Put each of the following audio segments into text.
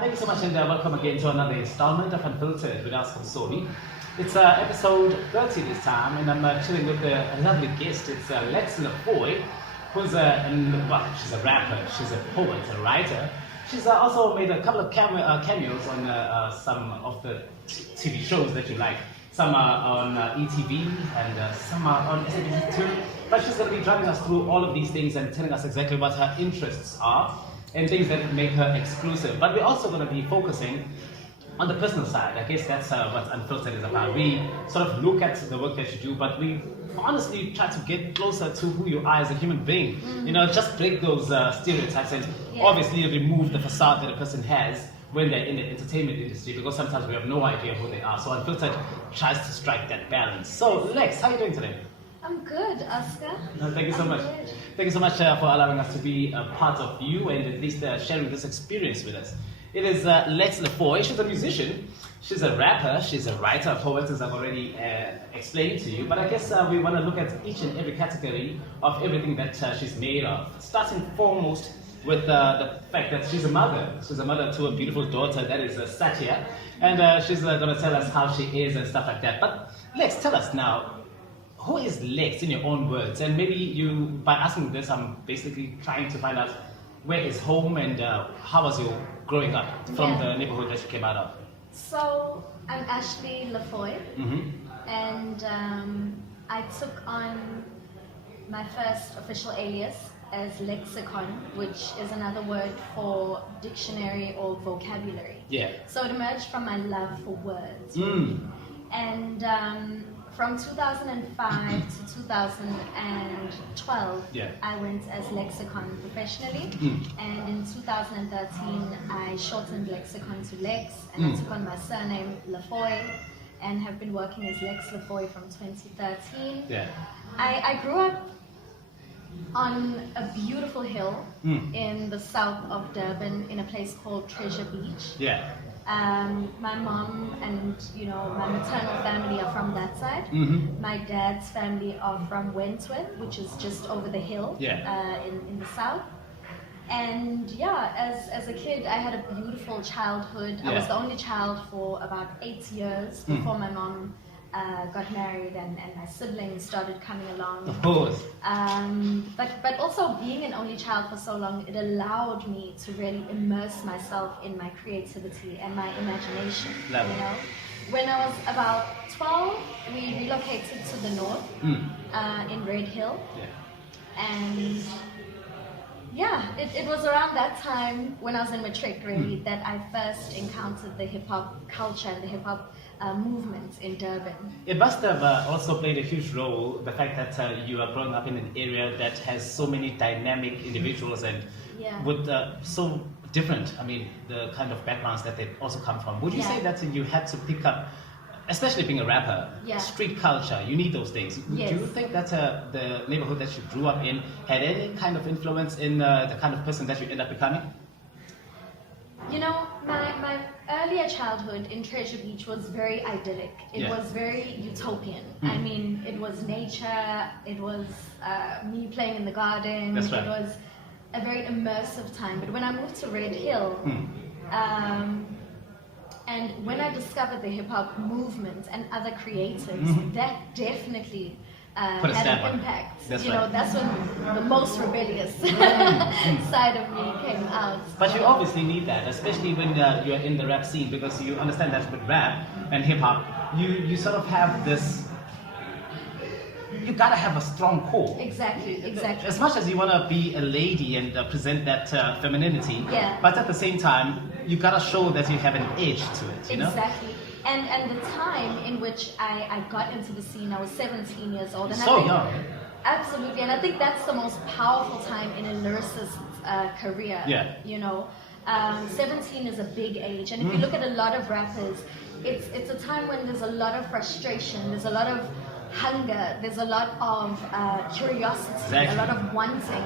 Thank you so much and welcome again to another installment of Unfiltered with us, Msomi. It's episode 30 this time, and I'm chilling with a lovely guest. It's Lex LaFoy, who's she's a rapper, she's a poet, a writer. She's also made a couple of cameos on some of the TV shows that you like. Some are on ETV and some are on SABC too. But she's going to be driving us through all of these things and telling us exactly what her interests are and things that make her exclusive. But we're also going to be focusing on the personal side. I guess that's what Unfiltered is about. We sort of look at the work that you do, but we honestly try to get closer to who you are as a human being. Mm-hmm. You know, just break those stereotypes and obviously remove the facade that a person has when they're in the entertainment industry, because sometimes we have no idea who they are. So Unfiltered tries to strike that balance. So Lex, how are you doing today? I'm good, Oscar. No, thank you so much. Good. Thank you so much for allowing us to be a part of you and at least sharing this experience with us. It is Lex LaFoy. She's a musician, she's a rapper, she's a writer, a poet, as I've already explained to you. But I guess we want to look at each and every category of everything that she's made of. Starting foremost with the fact that she's a mother. She's a mother to a beautiful daughter that is Satya. And she's going to tell us how she is and stuff like that. But Lex, tell us now, who is Lex in your own words? And maybe you, by asking this, I'm basically trying to find out where is home and how was your growing up from the neighborhood that you came out of? So, I'm Ashley LaFoy, and I took on my first official alias as lexicon, which is another word for dictionary or vocabulary. Yeah. So it emerged from my love for words. And from 2005 to 2012, I went as lexicon professionally. And in 2013, I shortened lexicon to Lex, and I took on my surname LaFoy, and have been working as Lex LaFoy from 2013. I grew up on a beautiful hill in the south of Durban in a place called Treasure Beach. My mom and my maternal family are from that side. My dad's family are from Wentworth, which is just over the hill in the south. And as a kid, I had a beautiful childhood. I was the only child for about 8 years before my mom got married and my siblings started coming along. Of course. But also being an only child for so long, it allowed me to really immerse myself in my creativity and my imagination. When I was about 12, we relocated to the north in Red Hill. And it was around that time when I was in matric really that I first encountered the hip-hop culture and the hip-hop movement in Durban. It must have also played a huge role, the fact that you are growing up in an area that has so many dynamic individuals and with so different, the kind of backgrounds that they also come from. Would you say that you had to pick up, especially being a rapper, street culture, you need those things. Do you think that the neighborhood that you grew up in had any kind of influence in the kind of person that you end up becoming? My earlier childhood in Treasure Beach was very idyllic. It was very utopian. It was nature, it was me playing in the garden, it was a very immersive time. But when I moved to Red Hill, and when I discovered the hip-hop movement and other creators, that definitely had an impact. That's when the most rebellious side of me came out. But you obviously need that, especially when you're in the rap scene, because you understand that with rap and hip-hop, you sort of have this, you gotta have a strong core. Exactly. As much as you wanna be a lady and present that femininity, but at the same time, you gotta show that you have an edge to it, you know? Exactly. And the time in which I got into the scene, I was 17 years old. And so young. Absolutely, and I think that's the most powerful time in a lyricist's career. 17 is a big age, and if you look at a lot of rappers, it's a time when there's a lot of frustration, there's a lot of hunger, there's a lot of curiosity, a lot of wanting,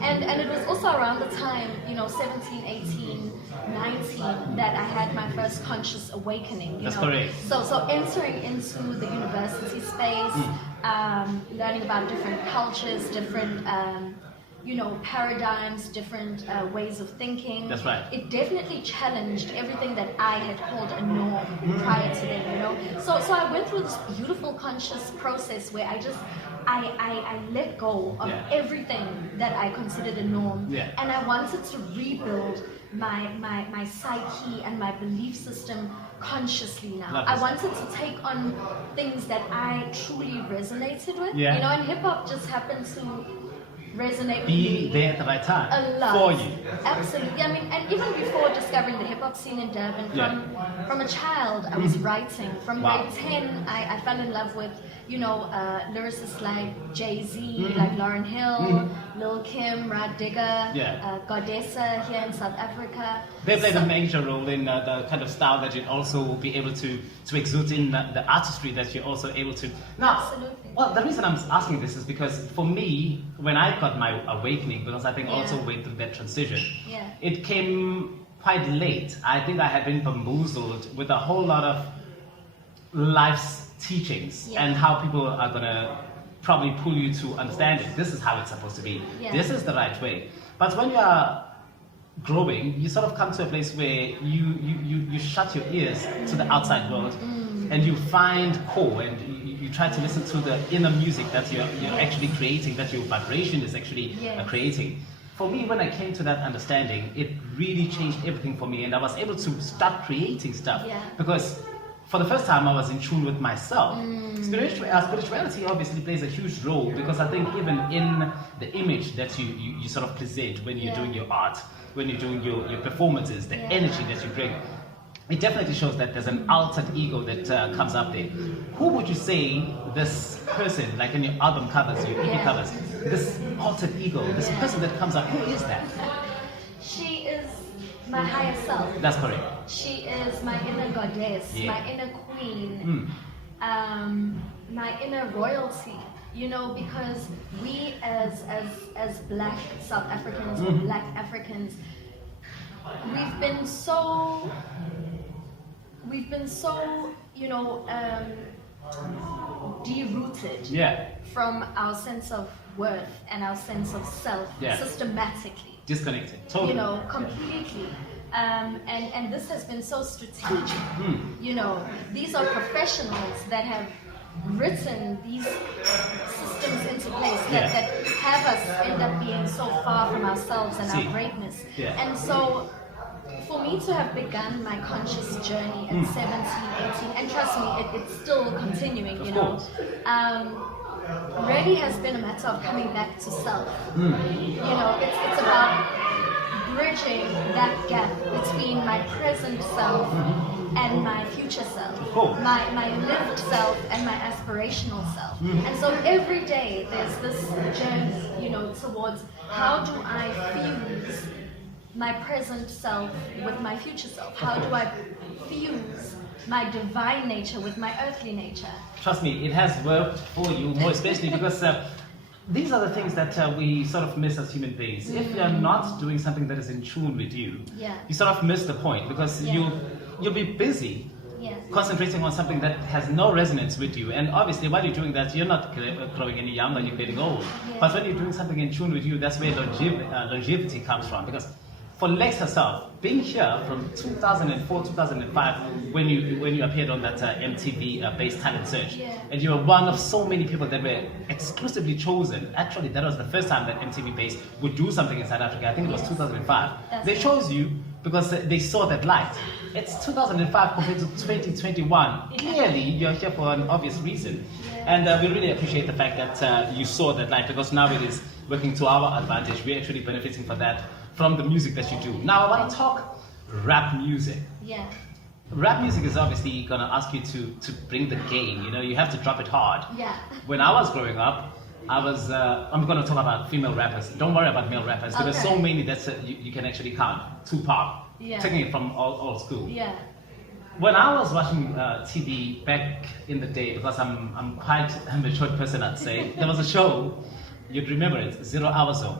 and it was also around the time, 17, 18, 19 that I had my first conscious awakening. That's correct. So entering into the university space, learning about different cultures, different paradigms, different ways of thinking. That's right. It definitely challenged everything that I had called a norm prior to then, So I went through this beautiful conscious process where I let go of everything that I considered a norm, and I wanted to rebuild my psyche and my belief system consciously now. I wanted to take on things that I truly resonated with, and hip-hop just happened to resonate with me. Be there at the right time. A lot. For you. Absolutely. I mean, and even before discovering the hip-hop scene in Durban, from a child, I was writing. From grade 10, I fell in love with, lyricists like Jay-Z, like Lauryn Hill, Lil Kim, Rad Digger, Goddessa here in South Africa. They played a major role in the kind of style that you'd also be able to exude in the artistry that you're also able to. Now, absolutely. Well, the reason I'm asking this is because for me, when I got my awakening, because I think I also went through that transition, it came quite late. I think I had been bamboozled with a whole lot of life's teachings and how people are going to probably pull you to understand it. This is how it's supposed to be. This is the right way. But when you are growing, you sort of come to a place where you shut your ears to the outside world and you find core and you try to listen to the inner music that you're actually creating, that your vibration is actually creating. For me, when I came to that understanding, it really changed everything for me, and I was able to start creating stuff because for the first time I was in tune with myself. Spirituality obviously plays a huge role, because I think even in the image that you sort of present when you're doing your art, when you're doing your performances, the energy that you bring, it definitely shows that there's an altered ego that comes up there. Who would you say this person, like in your album covers, your EP covers, this altered ego, this person that comes up, who is that? She is my higher self. That's correct. She is my inner goddess, my inner queen, my inner royalty. Because we as Black South Africans or Black Africans, we've been so derooted from our sense of worth and our sense of self systematically. Disconnected, totally. Completely. And this has been so strategic. These are professionals that have written these systems into place that have us end up being so far from ourselves and our greatness. And so for me to have begun my conscious journey at 17, 18, and trust me, it's still continuing, really has been a matter of coming back to self. It's about bridging that gap between my present self and my future self, my lived self and my aspirational self. And so every day there's this journey, towards how do I fuse my present self with my future self? How do I fuse my divine nature with my earthly nature? Trust me, it has worked for you, more especially because these are the things that we sort of miss as human beings. If you're not doing something that is in tune with you, you sort of miss the point, because you'll be busy concentrating on something that has no resonance with you. And obviously, while you're doing that, you're not growing any younger, you're getting old. But when you're doing something in tune with you, that's where longevity comes from. Because for Lex herself, being here from 2004, 2005, when you appeared on that MTV based talent search, and you were one of so many people that were exclusively chosen. Actually, that was the first time that MTV based would do something in South Africa. I think it was 2005. They chose you because they saw that light. It's 2005 compared to 2021. Clearly, you're here for an obvious reason. And we really appreciate the fact that you saw that light, because now it is working to our advantage. We're actually benefiting from that, from the music that you do. Now, I want to talk rap music. Rap music is obviously going to ask you to bring the game. You have to drop it hard. When I was growing up, I'm going to talk about female rappers. Don't worry about male rappers. There are so many that you can actually count. Tupac, taking it from old school. When I was watching TV back in the day, because I'm quite a mature person, I'd say, there was a show, you'd remember it, 0 Hour Zone.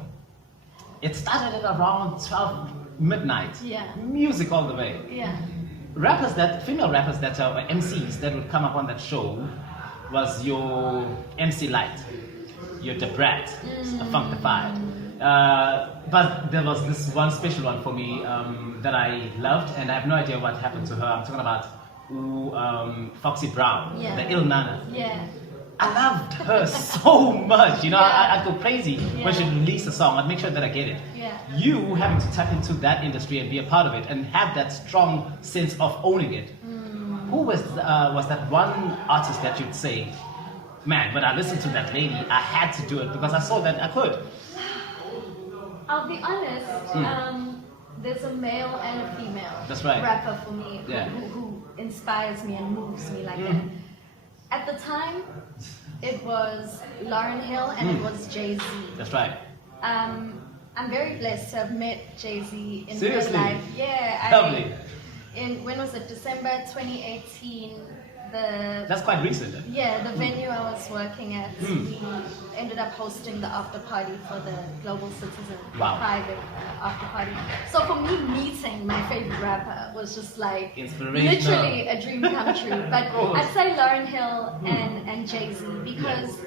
It started at around 12 midnight. Music all the way. Female rappers that are MCs that would come up on that show was your MC Light, your Da Brat, Funkified. But there was this one special one for me that I loved, and I have no idea what happened to her. I'm talking about Foxy Brown, the Il Nana. Yeah. I loved her so much, you know. I'd go crazy when she Yeah. released a song. I'd make sure that I get it. Yeah. You having to tap into that industry and be a part of it and have that strong sense of owning it. Who was that one artist that you'd say, man, when I listened to that lady, I had to do it because I saw that I could? I'll be honest, there's a male and a female That's right. rapper for me Yeah. who inspires me and moves me like that. At the time, it was Lauryn Hill and it was Jay-Z. That's right. I'm very blessed to have met Jay-Z in Seriously? real life. Yeah. Lovely. When was it? December 2018. That's quite recent. The venue I was working at, we ended up hosting the after party for the Global Citizen private after party. So for me, meeting my favorite rapper was just like literally a dream come true. But I'd say Lauryn Hill and Jay-Z because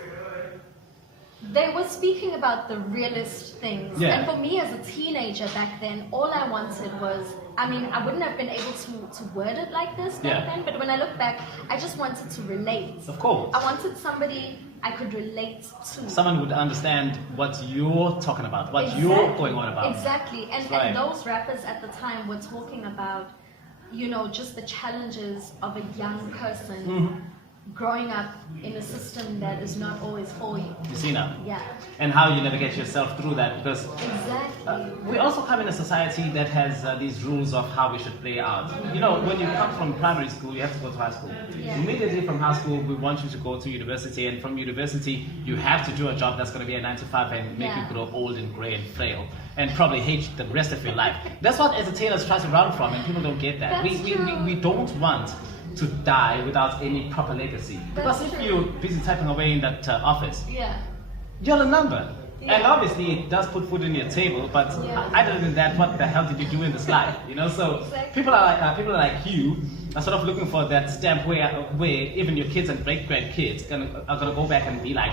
they were speaking about the realist things. Yeah. And for me as a teenager back then, all I wanted was, I mean, I wouldn't have been able to word it like this back then, but when I look back, I just wanted to relate. Of course. I wanted somebody I could relate to. Someone would understand what you're talking about, what you're going on about. Exactly. And those rappers at the time were talking about, you know, just the challenges of a young person growing up in a system that is not always for you. You see now? Yeah. And how you navigate yourself through that, because we also come in a society that has these rules of how we should play out. You know, when you come from primary school, you have to go to high school. Yeah. Immediately from high school, we want you to go to university, and from university, you have to do a job that's going to be a 9 to 5 and make you grow old and grey and frail, and probably hate the rest of your life. That's what entertainers try to run from, and people don't get that. We don't want to die without any proper legacy. Because if you're busy typing away in that office, you're a number. And obviously it does put food on your table, but other than that, what the hell did you do in this life? You know, so people are like you are sort of looking for that stamp where even your kids and great-grandkids are gonna go back and be like,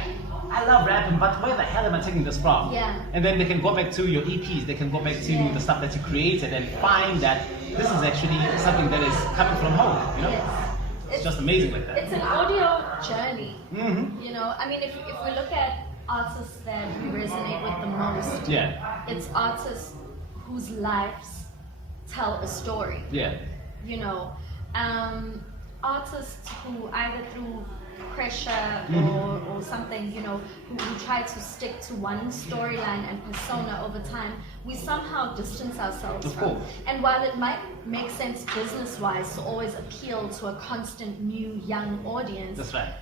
I love rapping, but where the hell am I taking this from? Yeah. And then they can go back to your EPs, they can go back to the stuff that you created and find that this is actually something that is coming from home, you know? Yes. It's just amazing like that. It's an audio journey. You know, I mean, if we look at artists that we resonate with the most, it's artists whose lives tell a story. Yeah. You know, artists who either through pressure or something, you know, who try to stick to one storyline and persona over time, we somehow distance ourselves from. And while it might make sense business-wise to always appeal to a constant new young audience, That's right.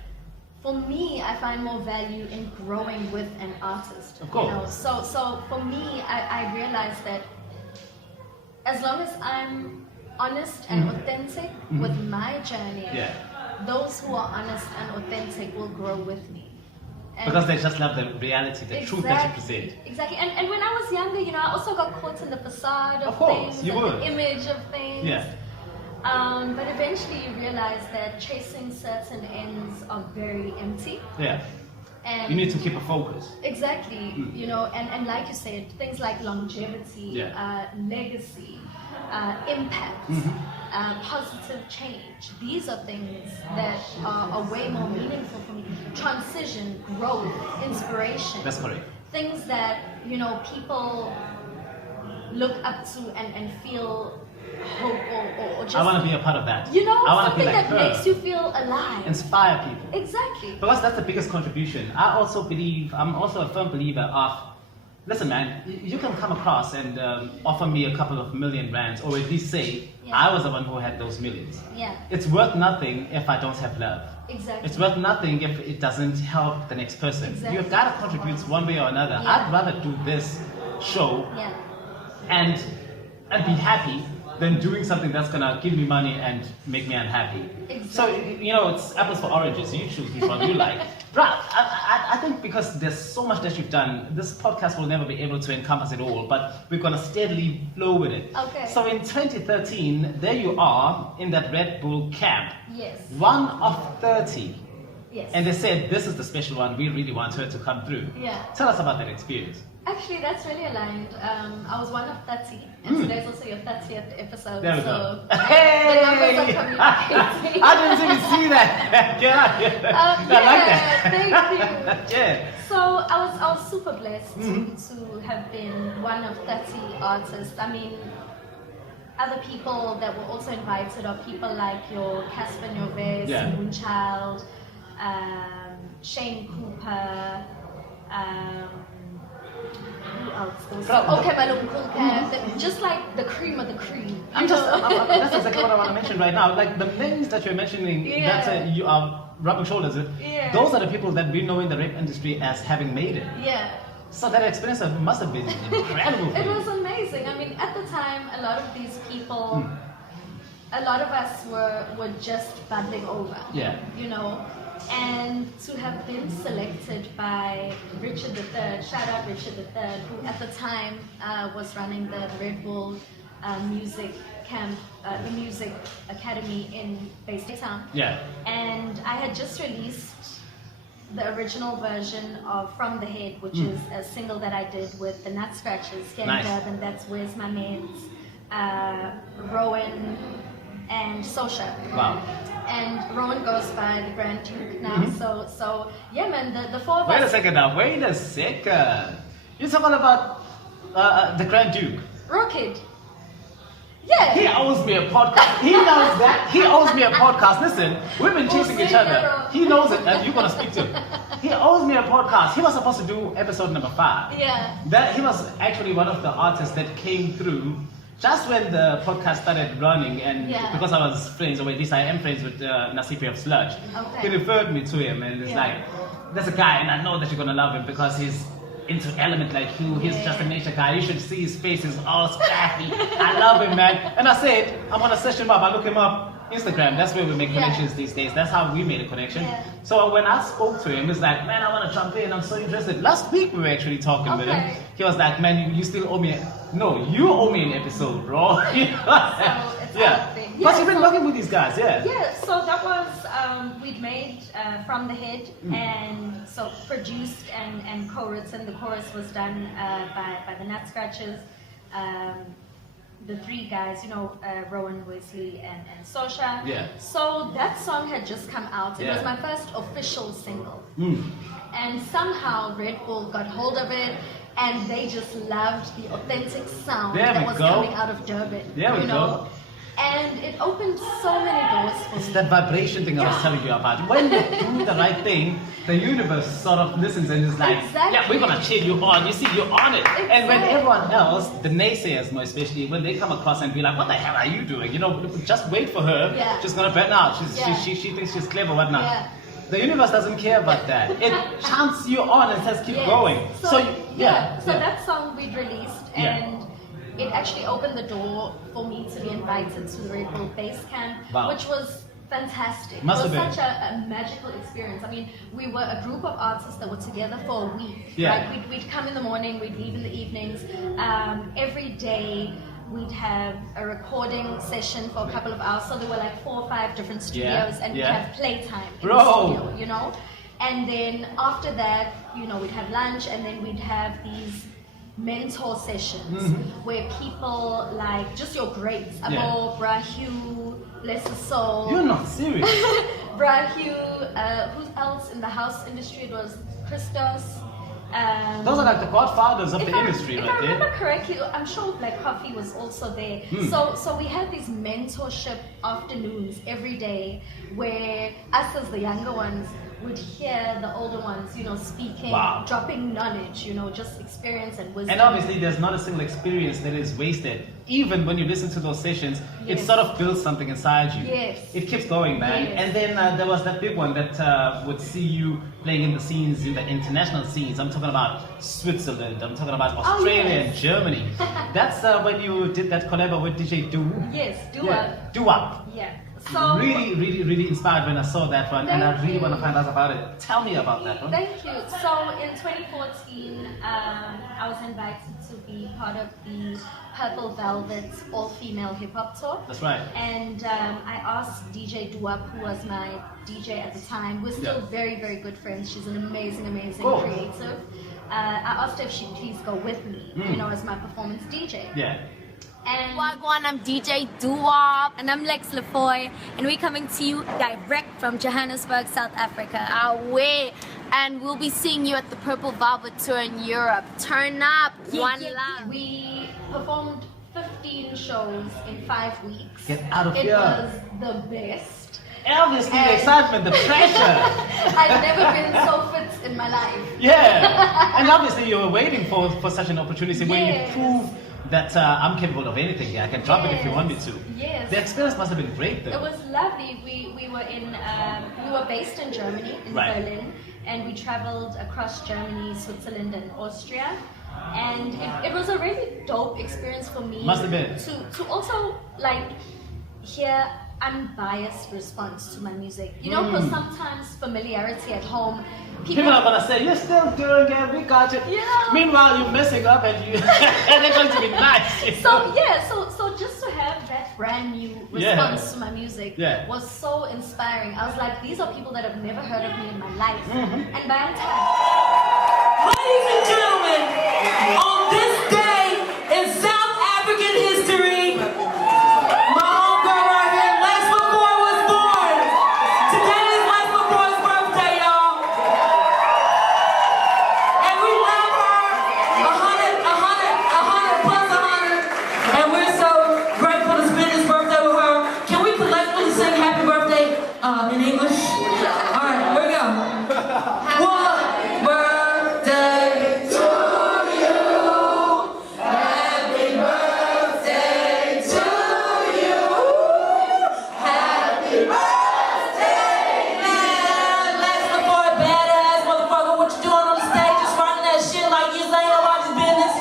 for me, I find more value in growing with an artist. Of course. You know? So for me, I realize that as long as I'm honest and authentic with my journey, those who are honest and authentic will grow with me. And because they just love the reality, the truth that you present. Exactly. And when I was younger, you know, I also got caught in the facade of course, things, you and would. the image of things. Yeah. But eventually you realize that chasing certain ends are very empty. Yeah. And You need to keep a focus. exactly, you know, and like you said, things like longevity, legacy, impact, positive change. These are things that are way more meaningful for me. Transition, growth, inspiration. That's correct. Things that, you know, people look up to and feel hope or just... I want to be a part of that. You know, I wanna something be like that her. makes you feel alive. Inspire people. Exactly. Because that's the biggest contribution. I'm also a firm believer of, listen man, you can come across and offer me a couple of million rands, or at least say, I was the one who had those millions. Yeah. It's worth nothing if I don't have love. Exactly. It's worth nothing if it doesn't help the next person. Exactly. You've got to contribute one way or another. Yeah. I'd rather do this show Yeah. and be happy than doing something that's gonna give me money and make me unhappy. Exactly. So, you know, it's apples for oranges. You choose which one you like. Bruh, I think because there's so much that you've done, this podcast will never be able to encompass it all, but we're gonna steadily flow with it. Okay. So in 2013, there you are in that Red Bull camp. Yes. One of 30. Yes. And they said, this is the special one, we really want her to come through. Yeah. Tell us about that experience. Actually, that's really aligned. I was one of 30, and today's also your 30th episode. There we so go. the Hey! numbers are communicating. I didn't even see that. I like that. Thank you. Yeah. So I was super blessed to have been one of 30 artists. I mean, other people that were also invited are people like your Casper Nyovest, Moonchild, Shane Cooper, who else? Just like the cream of the cream. That's exactly what I want to mention right now. Like the names that you're mentioning, that you are rubbing shoulders with, those are the people that we know in the rap industry as having made it. Yeah. So that experience must have been incredible. It was amazing. I mean, at the time, a lot of these people, a lot of us were just bubbling over. Yeah. You know, and to have been selected by Richard III, shout out Richard III, who at the time was running the Red Bull music camp, the music academy in Bay State Town. Yeah. And I had just released the original version of From the Head, which is a single that I did with the Nut Scratchers here in Durban. That's Where's My Meds, Rowan, and Sosha. Wow. And Rowan goes by the Grand Duke now. So yeah, man, the four of us. Wait a second. You're talking about the Grand Duke. Rocket. Yeah. He owes me a podcast. He knows that. He owes me a podcast. Listen, we've been chasing each other. He knows it, and you're gonna speak to him. He owes me a podcast. He was supposed to do episode number 5. Yeah. That he was actually one of the artists that came through just when the podcast started running, and because I was friends, or at least I am friends with Nasipi of Sludge. Okay. He referred me to him, and it's like, there's a guy, and I know that you're gonna love him because he's into element like you. He's just a nature guy. You should see his face. He's all scrappy. I love him, man. And I said, I'm gonna search him up. I look him up. Instagram. That's where we make connections these days. That's how we made a connection. Yeah. So when I spoke to him, he's like, man, I want to jump in. I'm so interested. Last week we were actually talking with him. He was like, man, you still owe me. No, you owe me an episode, bro. So it's But you've been working with these guys, Yeah. So that was we'd made From the Head, and so produced and co-written. The chorus was done by the Nut Scratchers. The 3 guys, you know, Rowan, Wesley, and Sosha. Yeah. So that song had just come out. It was my first official single. And somehow Red Bull got hold of it, and they just loved the authentic sound that was coming out of Durban. There we go. And it opened so many doors for me. It's that vibration thing I was telling you about. When you do the right thing, the universe sort of listens and is like, yeah, we're gonna cheer you on. You see, you're on it. And when everyone else, the naysayers more especially, when they come across and be like, what the hell are you doing? You know, just wait for her. She's gonna burn out. She thinks she's clever, whatnot. The universe doesn't care about that. It chants you on and says keep going. So that song we'd released, and it actually opened the door for me to be invited to the Red Bull Base Camp, which was fantastic. It was such a magical experience. I mean, we were a group of artists that were together for a week. Right? We'd come in the morning, we'd leave in the evenings. Every day we'd have a recording session for a couple of hours. So there were like 4 or 5 different studios, and we'd have playtime in the studio, you know. And then after that, you know, we'd have lunch, and then we'd have these mentor sessions where people like just your greats, Abo, Brahu, bless his soul. You're not serious. Brahu, who else in the house industry? It was Christos. Those are like the godfathers of the industry, right there. If I remember correctly, I'm sure Black Coffee was also there. So we had these mentorship afternoons every day where us as the younger ones would hear the older ones, you know, speaking, dropping knowledge, you know, just experience and wisdom. And obviously there's not a single experience that is wasted. Even when you listen to those sessions, it sort of builds something inside you. It keeps going, man. And then there was that big one that would see you playing in the scenes, in the international scenes. I'm talking about Switzerland, I'm talking about Australia and Germany. That's when you did that collab with DJ Do. Yes, Do Up. Yeah. So really inspired when I saw that one, and I really want to find out about it. Tell me about that one. Thank you. So in 2014, I was invited to be part of the Purple Velvet all-female hip-hop tour. That's right. And I asked DJ Duap, who was my DJ at the time. We're still very, very good friends. She's an amazing creative. I asked her if she'd please go with me, as my performance DJ. Yeah. And Wagwan, I'm DJ Doo-Wop, and I'm Lex LaFoy, and we're coming to you direct from Johannesburg, South Africa. Away, and we'll be seeing you at the Purple Velvet Tour in Europe. Turn up, one love. We performed 15 shows in 5 weeks. Get out of here. It was the best. Obviously, the excitement, the pressure. I've never been so fit in my life. Yeah, and obviously you were waiting for such an opportunity where you prove that I'm capable of anything. Yeah, I can drop it if you want me to. Yes. The experience must have been great, though. It was lovely. We were based in Germany, in Berlin, and we traveled across Germany, Switzerland, and Austria. And it was a really dope experience for me. Must have been. To also hear unbiased response to my music. Because sometimes familiarity at home, people are gonna say, you're still doing it, we got it. Yeah. Meanwhile, you're messing up and and they're going to be nice. So just to have that brand new response to my music was so inspiring. I was like, these are people that have never heard of me in my life. And by the time, ladies and gentlemen, on this day in South African history, my homegirl right here, Lex LaFoy, was born. Today is Lex LaFoy's birthday, y'all. And we love her 100 plus 100. And we're so grateful to spend this birthday with her. Can we collectively sing happy birthday in English? All right, here we go. One birthday to you. Happy birthday to you. Happy birthday, man. Lex LaFoy, badass motherfucker. What you doing on the stage? Just running that shit like you ain't nobody's business.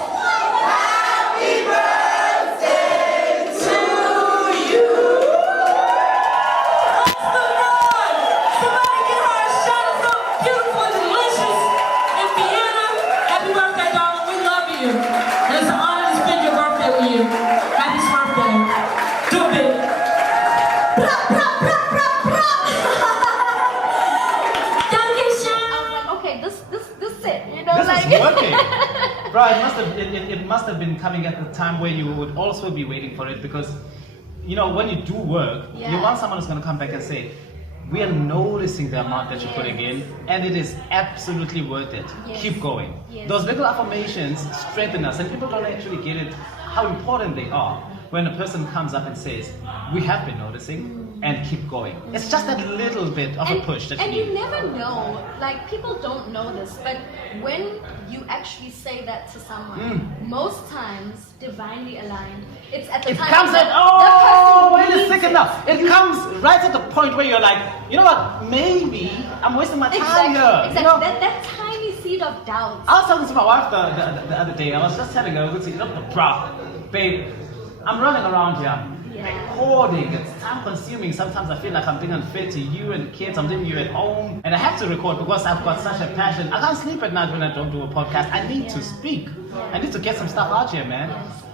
Happy birthday to you. What's the run? Somebody give her a shot of something beautiful and delicious in Vienna. Happy birthday, darling. We love you. And it's an honor to spend your birthday with you. Happy birthday. Do it, baby. I was like, okay, this is it. This is working. Bro, it must have been coming at the time where you would also be waiting for it because, when you do work, you want someone who's going to come back and say, we are noticing the amount that you're putting in and it is absolutely worth it. Keep going. Those little affirmations strengthen us and people don't actually get it, how important they are when a person comes up and says, we have been noticing and keep going. It's just that little bit of a push that you and need. you never know, people don't know this, but when you actually say that to someone, most times, divinely aligned, it's at the It time comes that at, the person wait a needs second it. now. It comes right at the point where you're like, you know what, maybe I'm wasting my time here. Exactly. That tiny seed of doubt. I was talking to my wife the other day. I was just telling her, babe, I'm running around here, recording. It's time consuming. Sometimes I feel like I'm being unfair to you and the kids. I'm leaving you at home. And I have to record because I've got such a passion. I can't sleep at night when I don't do a podcast. I need to speak. I need to get some stuff out here, man.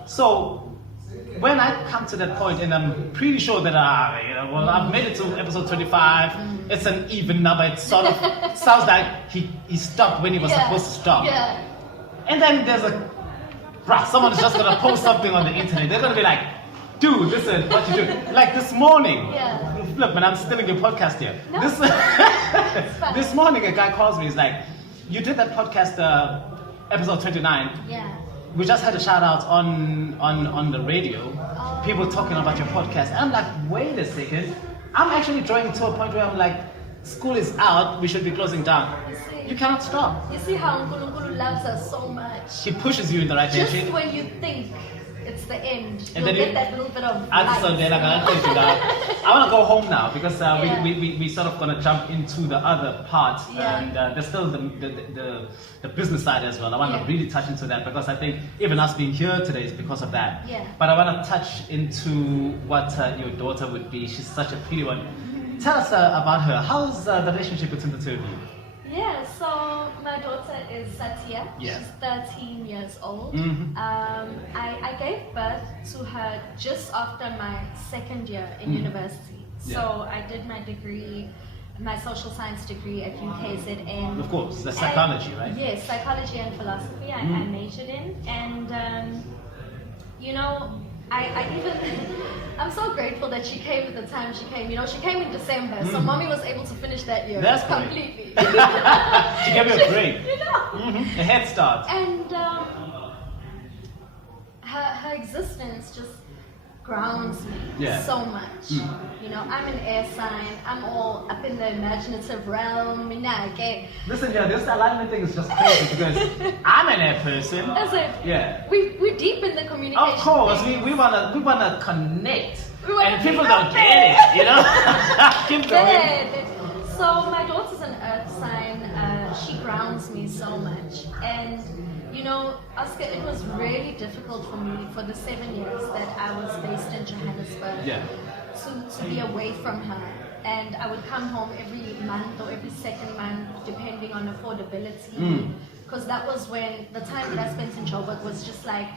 So when I come to that point and I'm pretty sure that I've made it to episode 25, it's an even number. It sort of sounds like he stopped when he was supposed to stop. Yeah. And then there's someone's just gonna post something on the internet. They're gonna be like, dude, listen, what you do? Like this morning. Look, man, I'm stealing your podcast here. No. This morning a guy calls me, he's like, you did that podcast episode 29. Yeah. We just had a shout out on the radio. People talking about your podcast. And I'm like, wait a second. I'm actually drawing to a point where I'm like, school is out, we should be closing down. You cannot stop. You see how Ukuluka loves us so much. She pushes you in the right direction. Just when you think it's the end, And you'll then get that little bit of I want to go home now because Yeah. we sort of gonna jump into the other part and there's still the business side as well. I want to really touch into that because I think even us being here today is because of that. But I want to touch into what your daughter would be. She's such a pretty one. Tell us about her. How's the relationship between the two of you? Yeah, so my daughter is Satya. Yeah. She's 13 years old. Mhm. I gave birth to her just after my second year in university. So I did my degree my social science degree at UKZN. Of course, the psychology, right? Yes, psychology and philosophy I majored in. And, you know, I even, I'm so grateful that she came at the time she came. You know, she came in December, so mommy was able to finish that year That's completely. She gave you a break. You know? A head start. And her existence just grounds me so much. You know, I'm an air sign. I'm all up in the imaginative realm. Listen, yeah, this alignment thing is just crazy because I'm an air person. As if we're deep in the communication. Of course, we wanna connect, and people don't get it, you know. Keep going. So my daughter's an earth sign. She grounds me so much, and you know, Oscar, it was really difficult for me for the 7 years that I was based in Johannesburg to be away from her. And I would come home every month or every second month, depending on affordability. Because that was when the time that I spent in Joburg was just like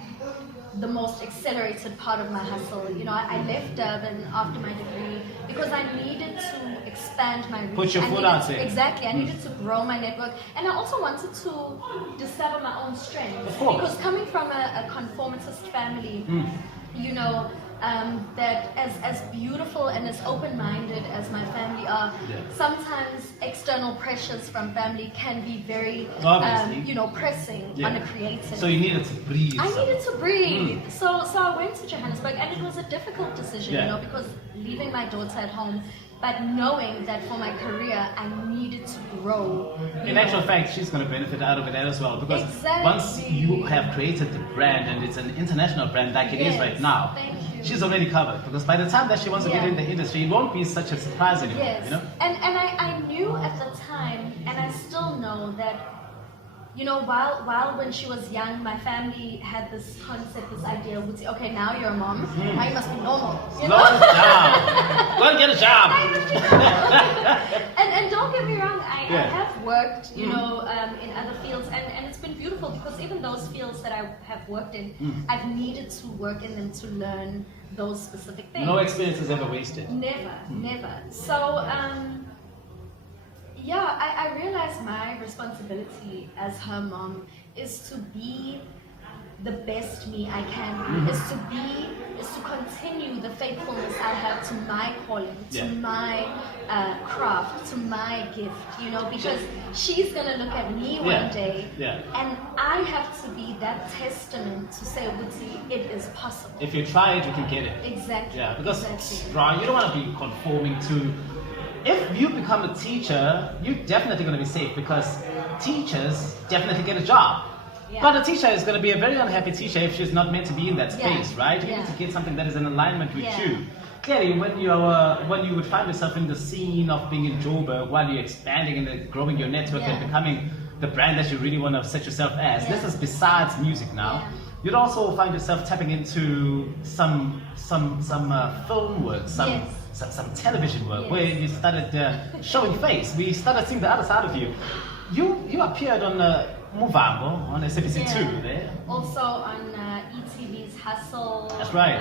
the most accelerated part of my hustle. You know, I left Durban after my degree because I needed to expand my reach. Put your foot out there. Exactly. I needed to grow my network. And I also wanted to discover my own strengths. Of course. Because coming from a conformist family, you know, that as beautiful and as open-minded as my family are, sometimes external pressures from family can be very, you know, pressing on a creative. So you needed to breathe. I needed to breathe. So I went to Johannesburg, and it was a difficult decision, you know, because leaving my daughter at home, but knowing that for my career I needed to grow. In actual fact, she's going to benefit out of it as well, because once you have created the brand and it's an international brand like it is right now, she's already covered, because by the time that she wants to get in the industry, it won't be such a surprise anymore. You know? And I knew at the time, and I still know that, you know, while when she was young, my family had this concept, this idea, would say, okay, now you're a mom, now you must be normal. You know? Slow down. Go and get a job. and don't get me wrong, I have worked, you know, in other fields, and it's been beautiful, because even those fields that I have worked in, I've needed to work in them to learn those specific things. No experience is ever wasted. Never. So, I realized my responsibility as her mom is to be the best me I can be, is to continue the faithfulness I have to my calling, to my craft, to my gift, you know, because she's gonna look at me one day, and I have to be that testament to say, Wuti, it is possible. If you try it, you can get it. Exactly. Yeah, because you don't want to be conforming to. If you become a teacher, you're definitely going to be safe, because teachers definitely get a job. But a teacher is going to be a very unhappy teacher if she's not meant to be in that space, right? You need to get something that is in alignment with you. Clearly, when you would find yourself in the scene of being in Joburg while you're expanding and growing your network and becoming the brand that you really want to set yourself as, this is besides music now. You'd also find yourself tapping into some film work, some television work, where you started showing face. We started seeing the other side of you. You appeared on Muvambo on SABC 2 there. Also on ETV's Hustle. That's right.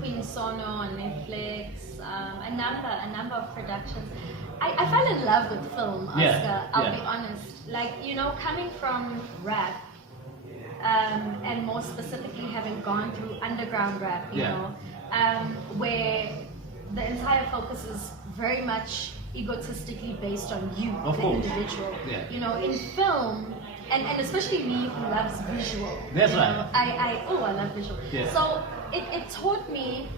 Queen Sono on Netflix. A number of productions. I fell in love with film, Oscar. I'll be honest. Like, you know, coming from rap, and more specifically having gone through underground rap, you know, where the entire focus is very much egotistically based on you, the individual. You know, in film, and especially me who loves visual. That's right. I love visual. So it taught me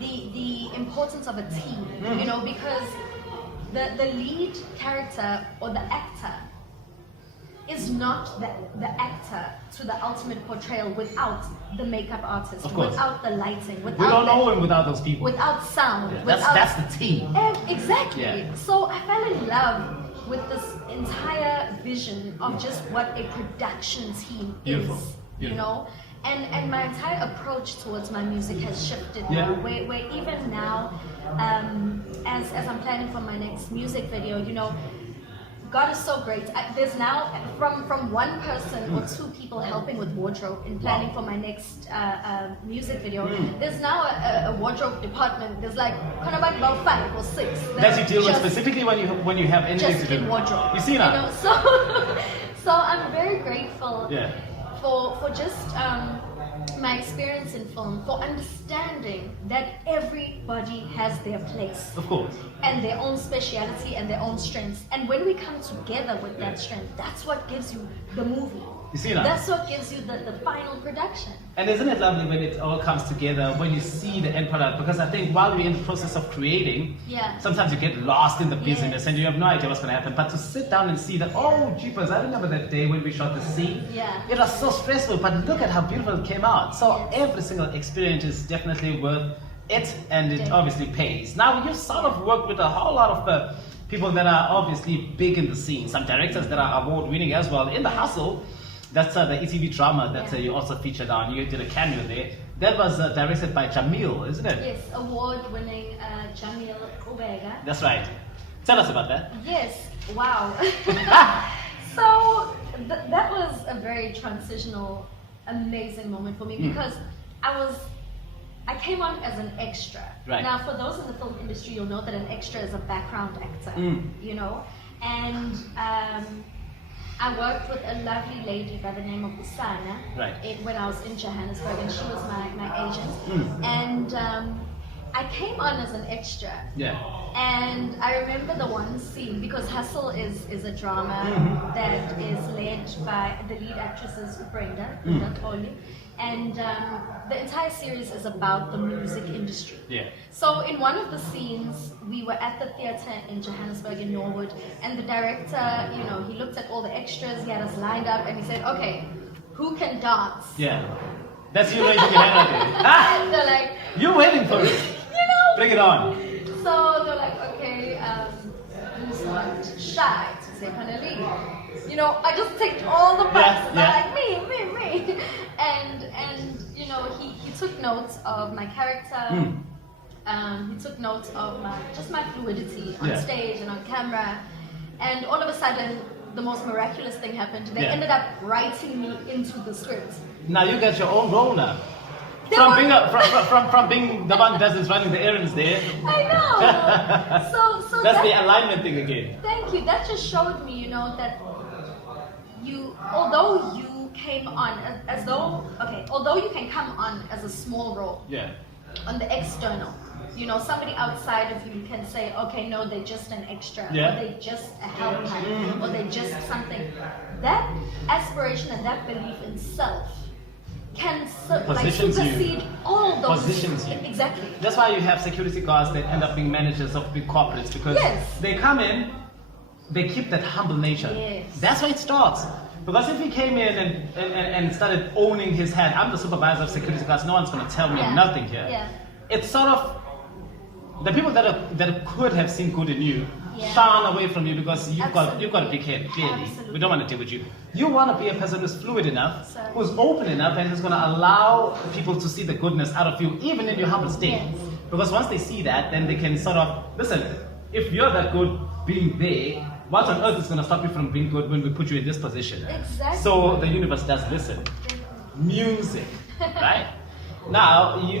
the importance of a team, you know, because the lead character or the actor is not the actor to the ultimate portrayal without the makeup artist, without the lighting, without we don't know him without those people. Without sound. That's the team. Exactly. So I fell in love with this entire vision of just what a production team is. You know? And my entire approach towards my music has shifted now, where even now, as I'm planning for my next music video, you know, God is so great. There's now from one person or two people helping with wardrobe in planning for my next music video. There's now a wardrobe department. There's like kind of like about 5 or 6 that you deal with specifically when you have anything just to do. in wardrobe. You see that? You know, so I'm very grateful for just my experience in film, for understanding that everybody has their place. Of course. And their own speciality and their own strengths. And when we come together with that strength, that's what gives you the movie. You see that? That's what gives you the final production. And isn't it lovely when it all comes together, when you see the end product? Because I think while we're in the process of creating, sometimes you get lost in the business and you have no idea what's going to happen. But to sit down and see that, oh, jeepers, I remember that day when we shot the scene. It was so stressful, but look at how beautiful it came out. So every single experience is definitely worth it, and it obviously pays. Now, you sort of work with a whole lot of people that are obviously big in the scene, some directors that are award-winning as well. In The Hustle, that's the ETV drama that you also featured on. You did a cameo there. That was directed by Jamil, isn't it? Yes, award-winning Jamil Ubega. That's right. Tell us about that. Yes, wow. So that was a very transitional, amazing moment for me because I came on as an extra. Right. Now, for those in the film industry, you'll know that an extra is a background actor, you know? And I worked with a lovely lady by the name of Usana when I was in Johannesburg, and she was my agent. And I came on as an extra. And I remember the one scene, because Hustle is a drama that is led by the lead actresses Brenda Toli. And the entire series is about the music industry. So in one of the scenes, we were at the theater in Johannesburg in Norwood, and the director, you know, he looked at all the extras, he had us lined up, and he said, okay, who can dance? That's you raising your hand right there. They're like, you're waiting for it. You know. Bring it on. So they're like, okay, who's not shy to say Panelli? You know, I just ticked all the boxes. I'm like, me. And you know, he took notes of my character. He took notes of my fluidity on stage and on camera. And all of a sudden, the most miraculous thing happened. They ended up writing me into the script. Now you got your own role now. From being the one that's running the errands there. I know. So that's the alignment thing again. Thank you. That just showed me, you know, that although you came on although you can come on as a small role. On the external, you know, somebody outside of you can say, okay, no, they're just an extra, or they're just a help hand, or they're just something. That aspiration and that belief in self can supersede all those. Positions you. Exactly. That's why you have security guards that end up being managers of big corporates, because they come in, they keep that humble nature. That's why it starts. Because if he came in and started owning his head, I'm the supervisor of security guards, no one's going to tell me nothing here. It's sort of the people that could have seen good in you shun away from you because you've got a big head, clearly. We don't want to deal with you. You want to be a person who's fluid enough, who's open enough, and who's going to allow people to see the goodness out of you, even in your humble state. Because once they see that, then they can sort of, listen, if you're that good being there, what on earth is going to stop you from being good when we put you in this position? Exactly. So the universe does listen. Music, right? Now, you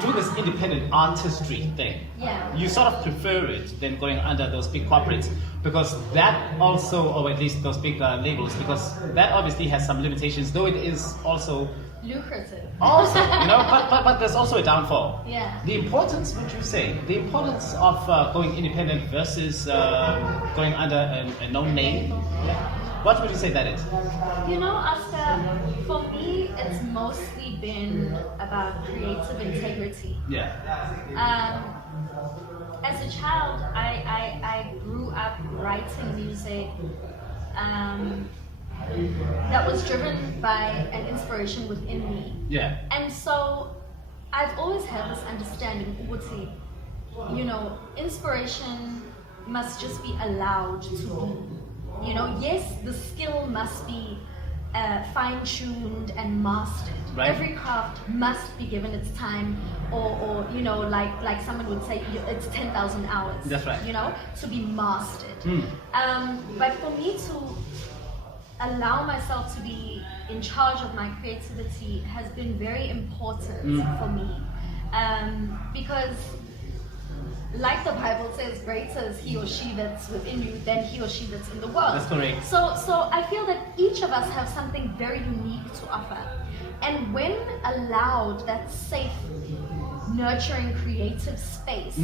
do this independent artistry thing. You sort of prefer it than going under those big corporates, because that also, or at least those big labels, because that obviously has some limitations, though it is also lucrative. Also, you know, but there's also a downfall. The importance, would you say, the importance of going independent versus going under a known name? What would you say that is? You know, Oscar, for me, it's mostly been about creative integrity. As a child, I grew up writing music that was driven by an inspiration within me. And so I've always had this understanding, Uguti, you know, inspiration must just be allowed to be. You know, yes, the skill must be fine-tuned and mastered, Right. Every craft must be given its time, or you know, like someone would say, it's 10,000 hours. That's right. You know, to be mastered. But for me to allow myself to be in charge of my creativity has been very important for me, because like the Bible says, greater is he or she that's within you than he or she that's in the world. That's correct. So I feel that each of us have something very unique to offer, and when allowed that safe, nurturing, creative space,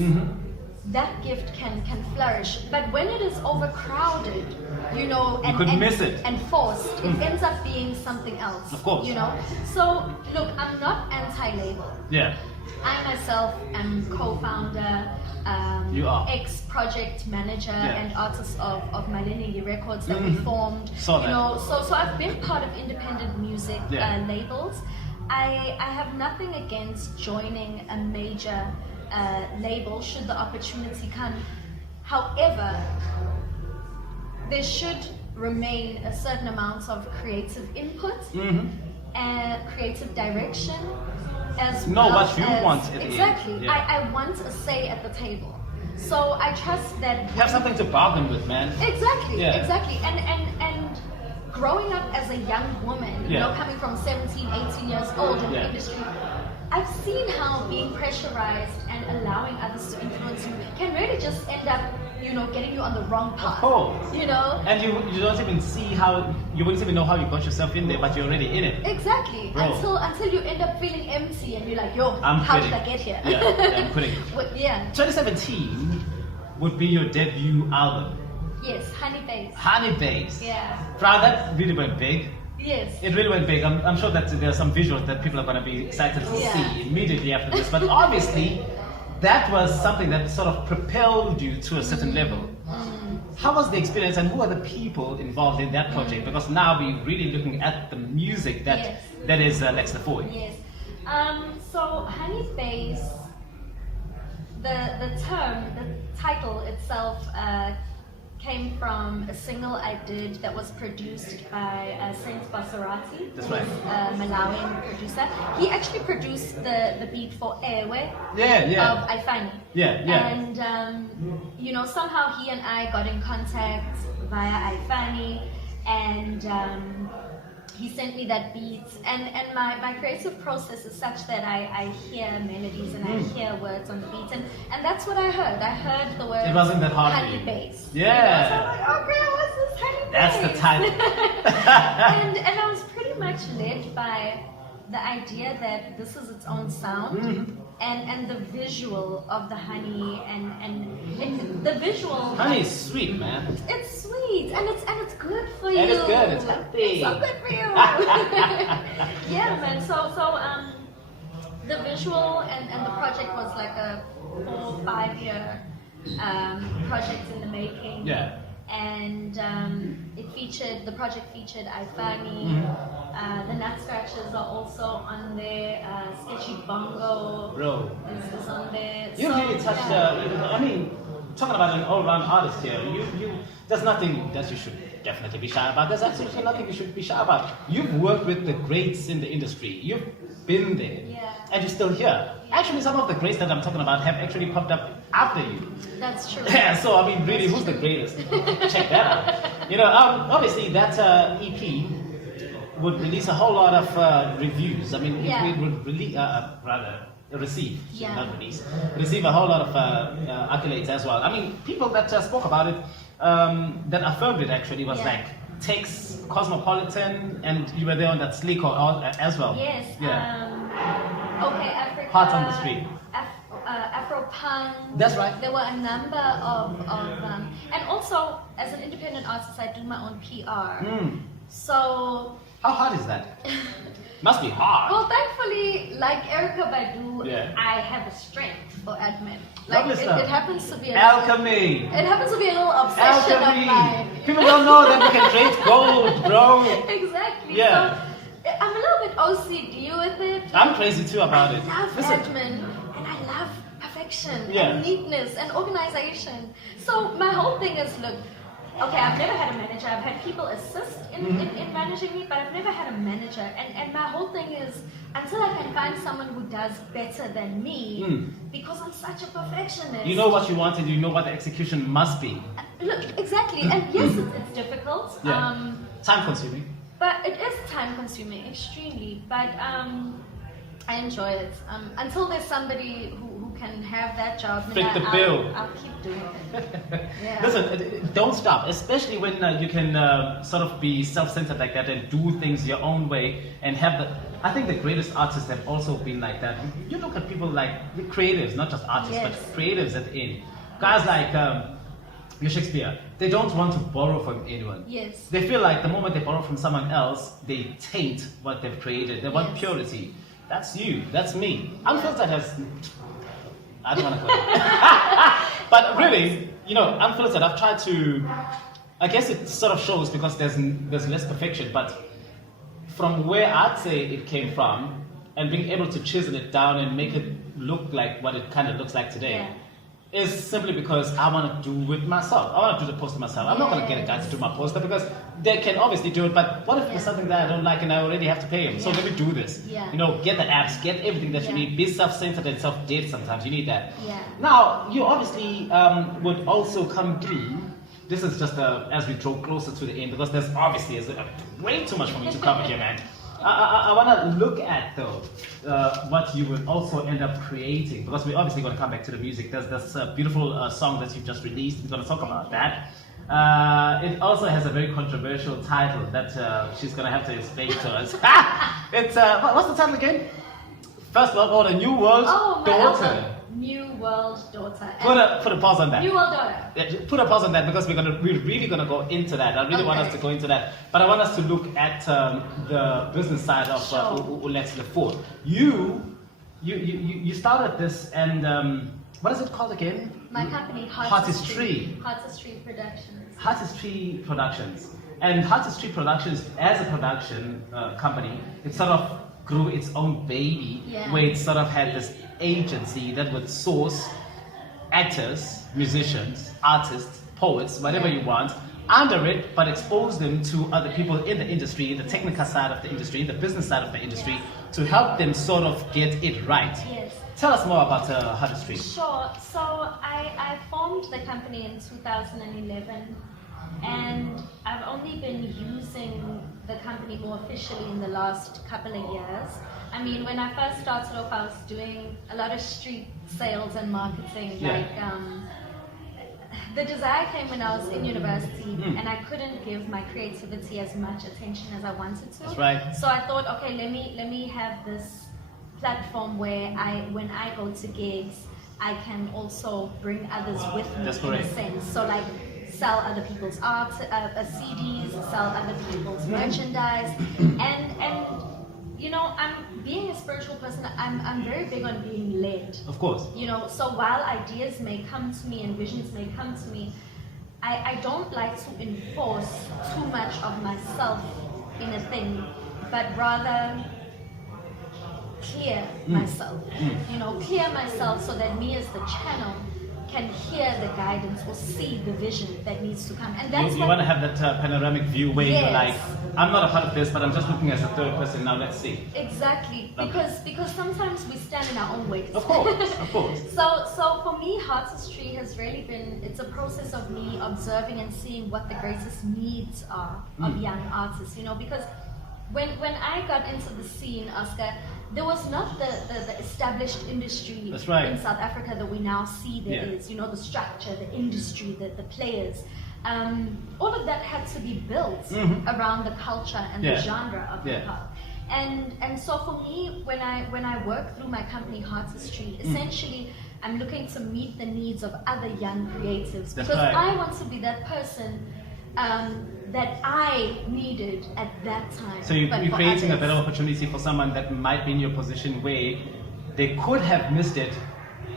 that gift can flourish. But when it is overcrowded, you know, and forced, it ends up being something else. Of course. You know. So look, I'm not anti-label. Yeah. I myself am co-founder, You are. ex-project manager Yeah. and artist of Malinini Records that we formed. Saw that. You know, so I've been part of independent music labels. I have nothing against joining a major label should the opportunity come. However, there should remain a certain amount of creative input and creative direction, as well what you as, want it is. exactly. Yeah. I want a say at the table, so I trust that You have something to bargain with, man. exactly, Yeah. exactly, and growing up as a young woman, you know, coming from 17, 18 years old in the industry, I've seen how being pressurized and allowing others to influence you can really just end up, you know, getting you on the wrong path. Of course. You know? And you don't even see how, you wouldn't even know how you got yourself in there, but you're already in it. Exactly. Bro. Until you end up feeling empty and you're like, yo, I'm how quitting. did I get here? Yeah, I'm quitting. Well, yeah. 2017 would be your debut album, Yes, Honey Base. Honey Base. Yeah. Wow, that really went big. Yes. It really went big. I'm sure that there are some visuals that people are going to be excited to Yeah. see immediately after this. But obviously, that was something that sort of propelled you to a certain level. How was the experience, and who are the people involved in that project? Because now we're really looking at the music that that is Lex LaFoy. Yes. So Honey Base, the term, the title itself came from a single I did that was produced by Saint Basarati. That's right. Who's a Malawian producer. He actually produced the beat for Ewe Yeah. of Ifani. Yeah. And you know, somehow he and I got in contact via Ifani, and he sent me that beat, and my creative process is such that I hear melodies and I hear words on the beat, and that's what I heard. I heard the words. It wasn't that hard for Honey you. Base. Yeah. You know, so I'm like, okay, what's this Honey Base? That's the title. and I was pretty much led by the idea that this is its own sound, and the visual of the honey, and the visual. Honey is sweet, man. It's sweet, and it's good for you. And it's good, it's healthy. It's so good for you. Yeah, man. So the visual and the project was like a 4-5 year project in the making. Yeah. And the project featured Ifani. The Nut Scratchers are also on there. Sketchy Bongo Bro. is on there. You really touched. I mean, talking about an all-round artist here. There's nothing that you should definitely be shy about. There's absolutely nothing you should be shy about. You've worked with the greats in the industry. You've been there, and you're still here. Actually, some of the greats that I'm talking about have actually popped up after you. That's true. Yeah. So I mean, really, who's the greatest? Check that out. You know, obviously that EP would release a whole lot of reviews. I mean, it would receive a whole lot of accolades as well. I mean, people that spoke about it, that affirmed it actually was like Tex, Cosmopolitan, and you were there on that Slico as well. Yes. Yeah. Okay, Africa. Hearts on the Street. Afro-punk. That's right. There were a number of and also as an independent artist, I do my own PR. So. How hard is that? Must be hard. Well, thankfully, like Erica Badu, I have a strength for admin. Like it happens to be alchemy. It happens to be a little obsession of mine. People don't know that we can trade gold, bro. Exactly. Yeah. So I'm a little bit OCD with it. I'm crazy too about it. I love admin, and I love perfection and neatness and organization. So my whole thing is, look, okay, I've never had a manager. I've had people assist in managing me, but I've never had a manager. And my whole thing is, until I can find someone who does better than me, because I'm such a perfectionist. You know what you want and you know what the execution must be. Look, exactly. And yes, it's difficult. Yeah. Time consuming. But it is time consuming, extremely. But I enjoy it. Until there's somebody who can have that job, Fit the bill. I'll keep doing it. Yeah. Listen, don't stop, especially when you can sort of be self-centered like that and do things your own way and have the. I think the greatest artists have also been like that. You look at people like the creatives, not just artists, but creatives at the end. Guys like your Shakespeare, they don't want to borrow from anyone. Yes. They feel like the moment they borrow from someone else, they taint what they've created. They want purity. That's you. That's me. Unfiltered has. I don't want to go. But really, you know, Unfiltered, I've tried to. I guess it sort of shows because there's less perfection, but from where I'd say it came from, and being able to chisel it down and make it look like what it kind of looks like today, is simply because I want to do it myself. I want to do the poster myself. I'm not going to get a guy to do my poster because they can obviously do it, but what if there's something that I don't like and I already have to pay him? So let me do this. You know, get the apps, get everything that you need. Be self-centered and self-dead sometimes. You need that. Now, you obviously would also come through. This is just as we draw closer to the end because there's obviously way too much for me to cover here, man. I want to look at though what you would also end up creating because we're obviously going to come back to the music. There's this beautiful song that you've just released. We're going to talk about that. It also has a very controversial title that she's going to have to explain to us. It's what's the title again? First World Order, New World Daughter. New World Daughter. Put a pause on that. New World Daughter. Put a pause on that because we're really gonna go into that. I really want us to go into that, but I want us to look at the business side of Lex LaFoy. You started this, and what is it called again? My company, Artistry Productions. Artistry Productions, and Artistry Productions as a production company, it sort of grew its own baby, where it sort of had this agency that would source actors, musicians, artists, poets, whatever you want, under it, but expose them to other people in the industry, the technical side of the industry, the business side of the industry, to help them sort of get it right. Tell us more about Artistry. Sure. So I formed the company in 2011, and I've only been using the company more officially in the last couple of years. I mean, when I first started off, I was doing a lot of street sales and marketing. The desire came when I was in university, and I couldn't give my creativity as much attention as I wanted to. That's right. So I thought, okay, let me have this platform where when I go to gigs, I can also bring others with me. That's in correct. a sense. So like sell other people's art, CDs, sell other people's merchandise, and you know, I'm being a spiritual person. I'm very big on being led. Of course. You know, so while ideas may come to me and visions may come to me, I don't like to enforce too much of myself in a thing, but rather clear myself. You know, clear myself so that me as the channel can hear the guidance or see the vision that needs to come. And that's you want to have that panoramic view where you're like, I'm not a part of this, but I'm just looking as a third person. Now let's see. Exactly, because sometimes we stand in our own ways. Of course, of course. So for me, Artistry has really been, it's a process of me observing and seeing what the greatest needs are of young artists, you know, because when I got into the scene, Oscar, there was not the established industry in South Africa that we now see there is, you know, the structure, the industry, the players. All of that had to be built around the culture and the genre of hip hop. And so for me, when I work through my company Artistry, essentially I'm looking to meet the needs of other young creatives. Because I want to be that person that I needed at that time. So you're creating a better opportunity for someone that might be in your position where they could have missed it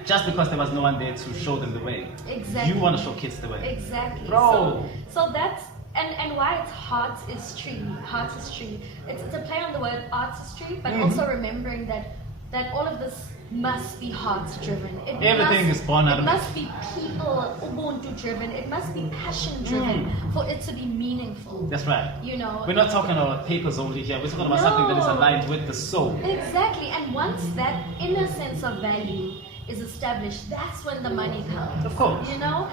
just because there was no one there to show them the way. Exactly. You want to show kids the way. Exactly. Bro. So that's, and why it's Artistry. It's a play on the word artistry, but also remembering that that all of this must be heart-driven. Everything is born out of it. It must be people, ubuntu-driven. It must be passion-driven for it to be meaningful. That's right. You know, we're not talking about papers only here. We're talking about something that is aligned with the soul. Exactly. And once that inner sense of value is established, that's when the money comes. Of course. You know.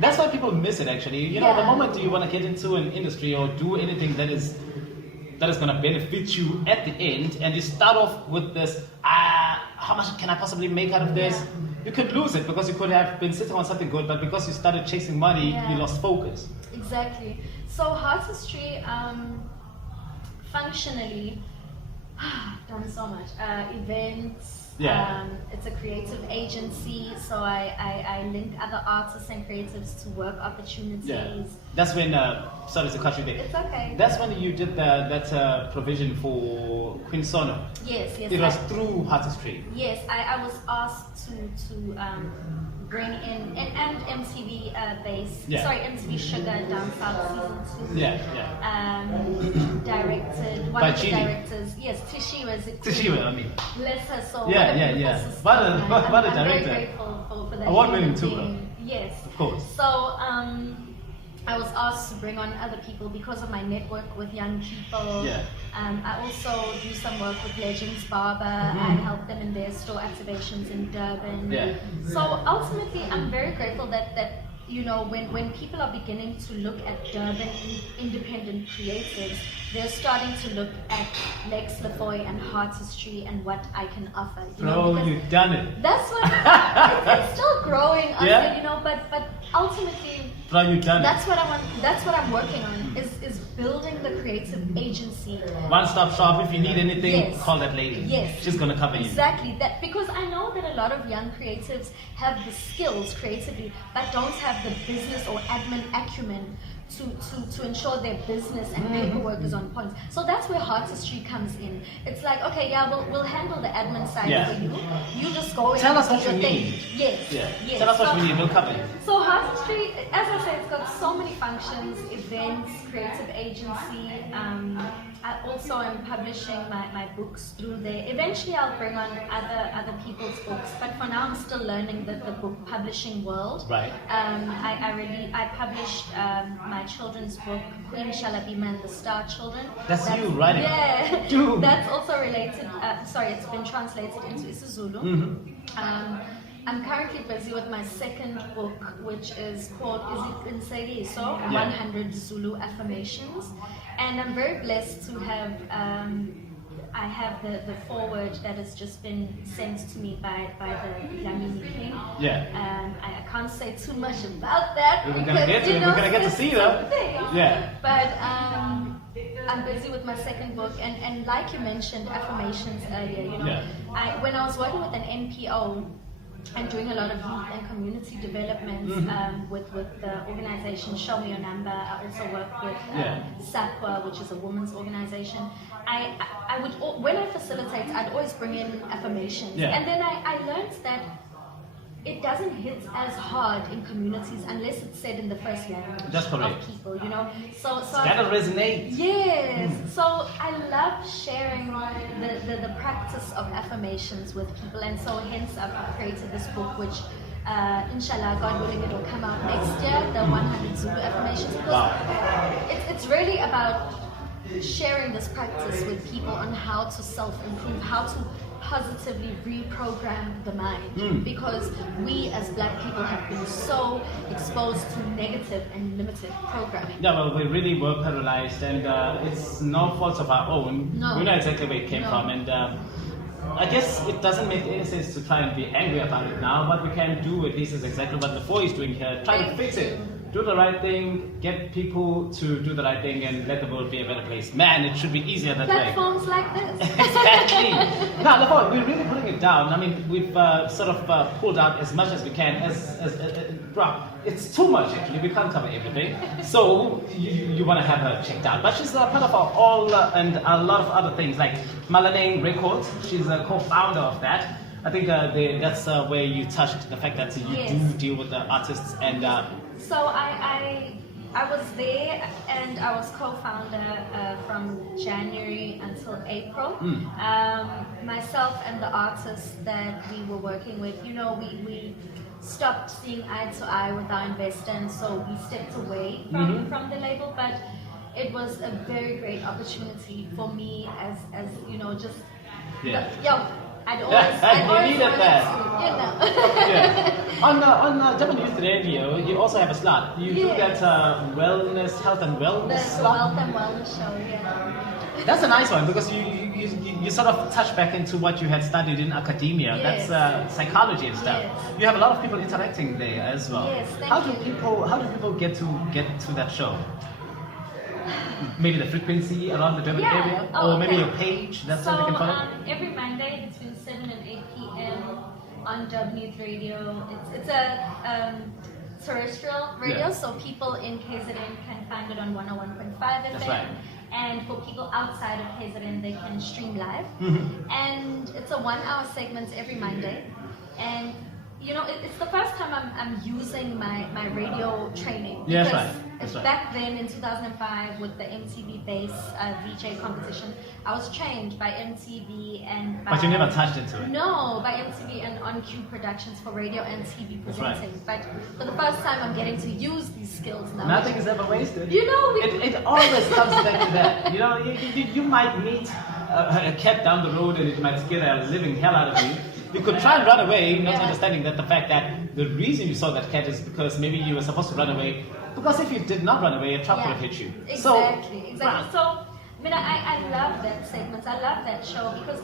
That's why people miss it. Actually, you know, the moment you want to get into an industry or do anything that is going to benefit you at the end, and you start off with this, how much can I possibly make out of this? Yeah. You could lose it because you could have been sitting on something good, but because you started chasing money, you lost focus. Exactly. So Artistry, functionally, done so much. Events. It's a creative agency, so I link other artists and creatives to work opportunities. Yeah. That's when, sorry to cut you there. It's okay. That's when you did that provision for Queen Sono. Yes. It was through Artistry. Yes, I was asked to bring in, and MTV MTV Sugar Down South Season 2. Directed, one of the directors, yes, Tishiwa, I mean. Bless her soul. What a director. I'm very grateful for that. Award-winning too. Yes. Of course. So, I was asked to bring on other people because of my network with young people. Yeah. I also do some work with Legends Barber. I help them in their store activations in Durban. Yeah. So ultimately, I'm very grateful that you know, when people are beginning to look at Durban independent creatives, they're starting to look at Lex LaFoy and Artistry and what I can offer. You've done it. That's what it's still growing, you know, but ultimately you've done that's what I want. That's what I'm working on. Is building the creative agency. One-stop shop. If you need anything, call that lady. Yes, she's gonna cover you. Exactly that, because I know that a lot of young creatives have the skills creatively, but don't have the business or admin acumen to ensure their business and paperwork is on point. So that's where Artistry comes in. It's like, okay, we'll handle the admin side for you. You just go Tell us and what do you your need. thing. Yes. Tell us what you need. We'll cover you. So Artistry, as I said, it's got so many functions, events, creative agency. I also am publishing my books through there. Eventually I'll bring on other people's books, but for now I'm still learning the book publishing world. Right. I published my children's book, Queen Shalabima and the Star Children. That's you writing. Yeah. Dude. That's also related. It's been translated into isiZulu. I'm currently busy with my second book, which is called So 100 Zulu Affirmations, and I'm very blessed to have. I have the foreword that has just been sent to me by the Yamini King. I can't say too much about that. We're gonna get to see that. But I'm busy with my second book, and like you mentioned, affirmations earlier. You know, when I was working with an NPO and doing a lot of youth and community development with the organization Show Me Your Number. I also work with SAPWA, which is a women's organization. I would, when I facilitate, I'd always bring in affirmations. And then I learned that it doesn't hit as hard in communities unless it's said in the first language of people, you know. So it's gotta resonate. Yes. So I love sharing the practice of affirmations with people, and so hence I've created this book, which inshallah, God willing, it will come out next year, the 100 Zulu affirmations. Because it's really about sharing this practice with people on how to self-improve, how to positively reprogram the mind, because we as black people have been so exposed to negative and limited programming. We really were paralyzed, and it's no fault of our own. We know exactly where it came from, and I guess it doesn't make any sense to try and be angry about it now. What we can do at least is exactly what LaFoy is doing here. Try to fix it. Do the right thing, get people to do the right thing, and let the world be a better place. Man, it should be easier that way. Platforms like this. Exactly. Now, LaFoy, we're really putting it down. I mean, we've sort of pulled out as much as we can. It's too much, actually. We can't cover everything. So, you want to have her checked out. But she's part of our all and a lot of other things, like Malaneng Records. She's a co-founder of that. I think that's where you touched the fact that you do deal with the artists and... So I I was there and I was co-founder from January until April. Myself and the artists that we were working with, we stopped seeing eye to eye with our investor, and so we stepped away from the label. But it was a very great opportunity for me as just I'd always needed that. Yeah. On Japanese radio, you also have a slot. You do that wellness, health and wellness There's a slot. wealth and wellness show, yeah. That's a nice one because you sort of touch back into what you had studied in academia. Yes. That's psychology and stuff. Yes. You have a lot of people interacting there as well. Yes, thank how do you. people get to that show? Maybe the frequency around the Durban area, or maybe your page. That's what they can follow. Every Monday between 7 and 8 p.m. on Durban Youth Radio. It's a terrestrial radio, so people in KZN can find it on 101.5 FM. That's right. And for people outside of KZN, they can stream live. And it's a 1-hour segment every Monday. And it's the first time I'm using my radio training. Yeah, because that's right. That's right. Back then in 2005 with the MTV Bass VJ competition, I was trained by MTV and by... But you never touched into it. No, by MTV and On Cue Productions for radio and TV That's presenting. But for the first time, I'm getting to use these skills now. Nothing is ever wasted. It always comes back to that. You might meet a cat down the road and it might scare the living hell out of you. You could try and run away, not understanding that the fact that the reason you saw that cat is because maybe you were supposed to run away. Because if you did not run away, a truck would have hit you. Exactly. So, I love that segment. I love that show because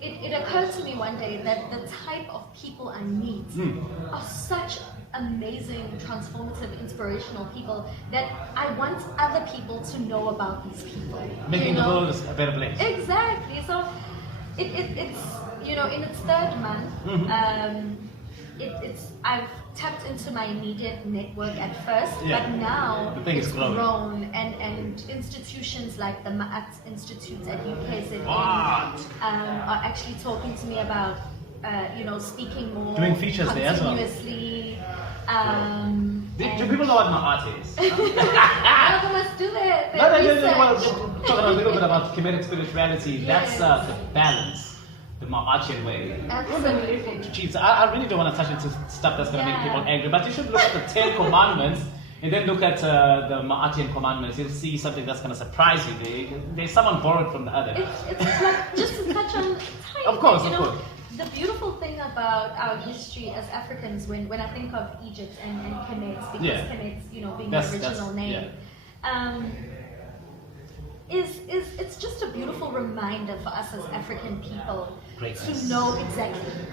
it occurred to me one day that the type of people I meet are such amazing, transformative, inspirational people that I want other people to know about these people. Making the world a better place. Exactly. So it's in its third month, I've tapped into my immediate network at first, but now the thing is grown and institutions like the Ma'at Institute at UKZN are actually talking to me about speaking more, doing features there as well. Continuously. Do people know what Ma'at is? I must do that. Talking a little bit about comedic spirituality, that's the balance. The Ma'atian way. Absolutely. Jeez, I really don't want to touch into stuff that's going to make people angry, but you should look at the 10 commandments and then look at the Ma'atian commandments. You'll see something that's going to surprise you. There's someone borrowed from the other. It's like, just to touch on tiny Of course. The beautiful thing about our history as Africans, when I think of Egypt and Kemet, because Kemet, being the original name, is it's just a beautiful reminder for us as African people to know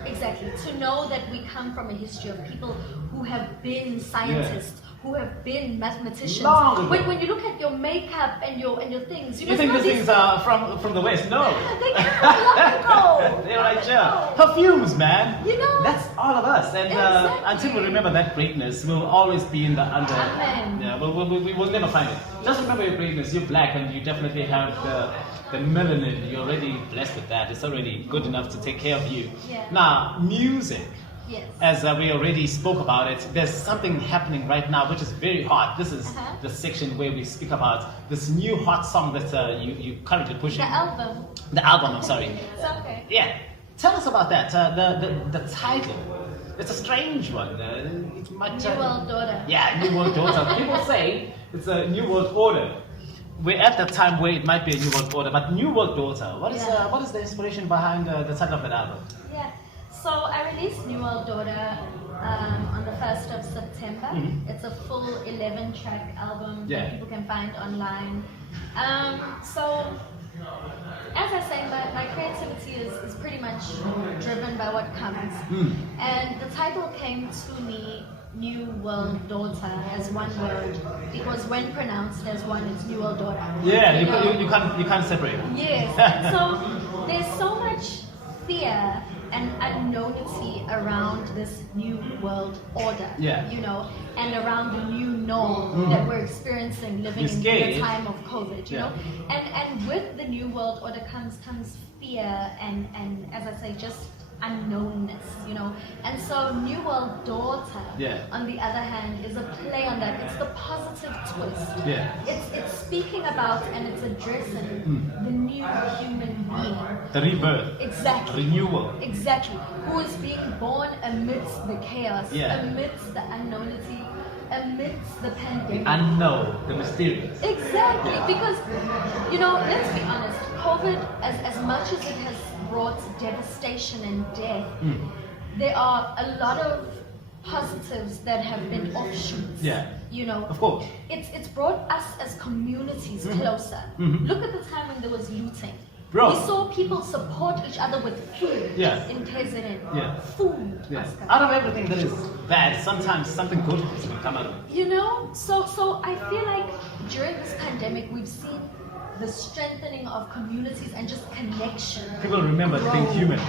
exactly to know that we come from a history of people who have been scientists, who have been mathematicians. When you look at your makeup and your things, you think these things are from the West? No, they come from Africa. They're right here. Perfumes, man. That's all of us. And exactly. until we remember that greatness, we'll always be in the under. Amen. Yeah, we will never find it. Just remember your greatness. You're black, and you definitely have the melanin. You're already blessed with that. It's already good enough to take care of you. Yeah. Now, music. Yes. As we already spoke about it, there's something happening right now which is very hot. This is the section where we speak about this new hot song that you currently pushing. The album, I'm sorry. It's okay. Yeah. Tell us about that. The title. It's a strange one. It might, New World Order. Yeah, New World Order. People say it's a New World Order. We're at that time where it might be a New World Order, but New World Daughter. What is the inspiration behind the title of that album? Yeah. So I released New World Order on the 1st of September. It's a full 11-track album that people can find online. So, as I say, my creativity is pretty much driven by what comes. And the title came to me, New World Daughter, as one word, because when pronounced as one, it's New World Daughter. Yeah, you can't separate. Yes. So there's so much fear and unknownity around this new world order, and around the new norm that we're experiencing living in the time of COVID, you know. And with the new world order comes fear and as I say, just unknownness, you know. And so New World Daughter, on the other hand, is a play on that. It's the positive twist. It's speaking about and it's addressing the new human being. The rebirth. Exactly. Renewal. Exactly. Who is being born amidst the chaos, amidst the unknownity, amidst the pandemic. The unknown, the mysterious. Exactly, because, you know, let's be honest, COVID, as much as it has brought devastation and death, there are a lot of positives that have been offshoots. You know, of course. It's brought us as communities closer. Look at the time when there was looting. Bro. We saw people support each other with food in KZN. Food. Out of everything that is bad, sometimes something good will come out of it. You know, so I feel like during this pandemic we've seen the strengthening of communities and just connection. People remember being human.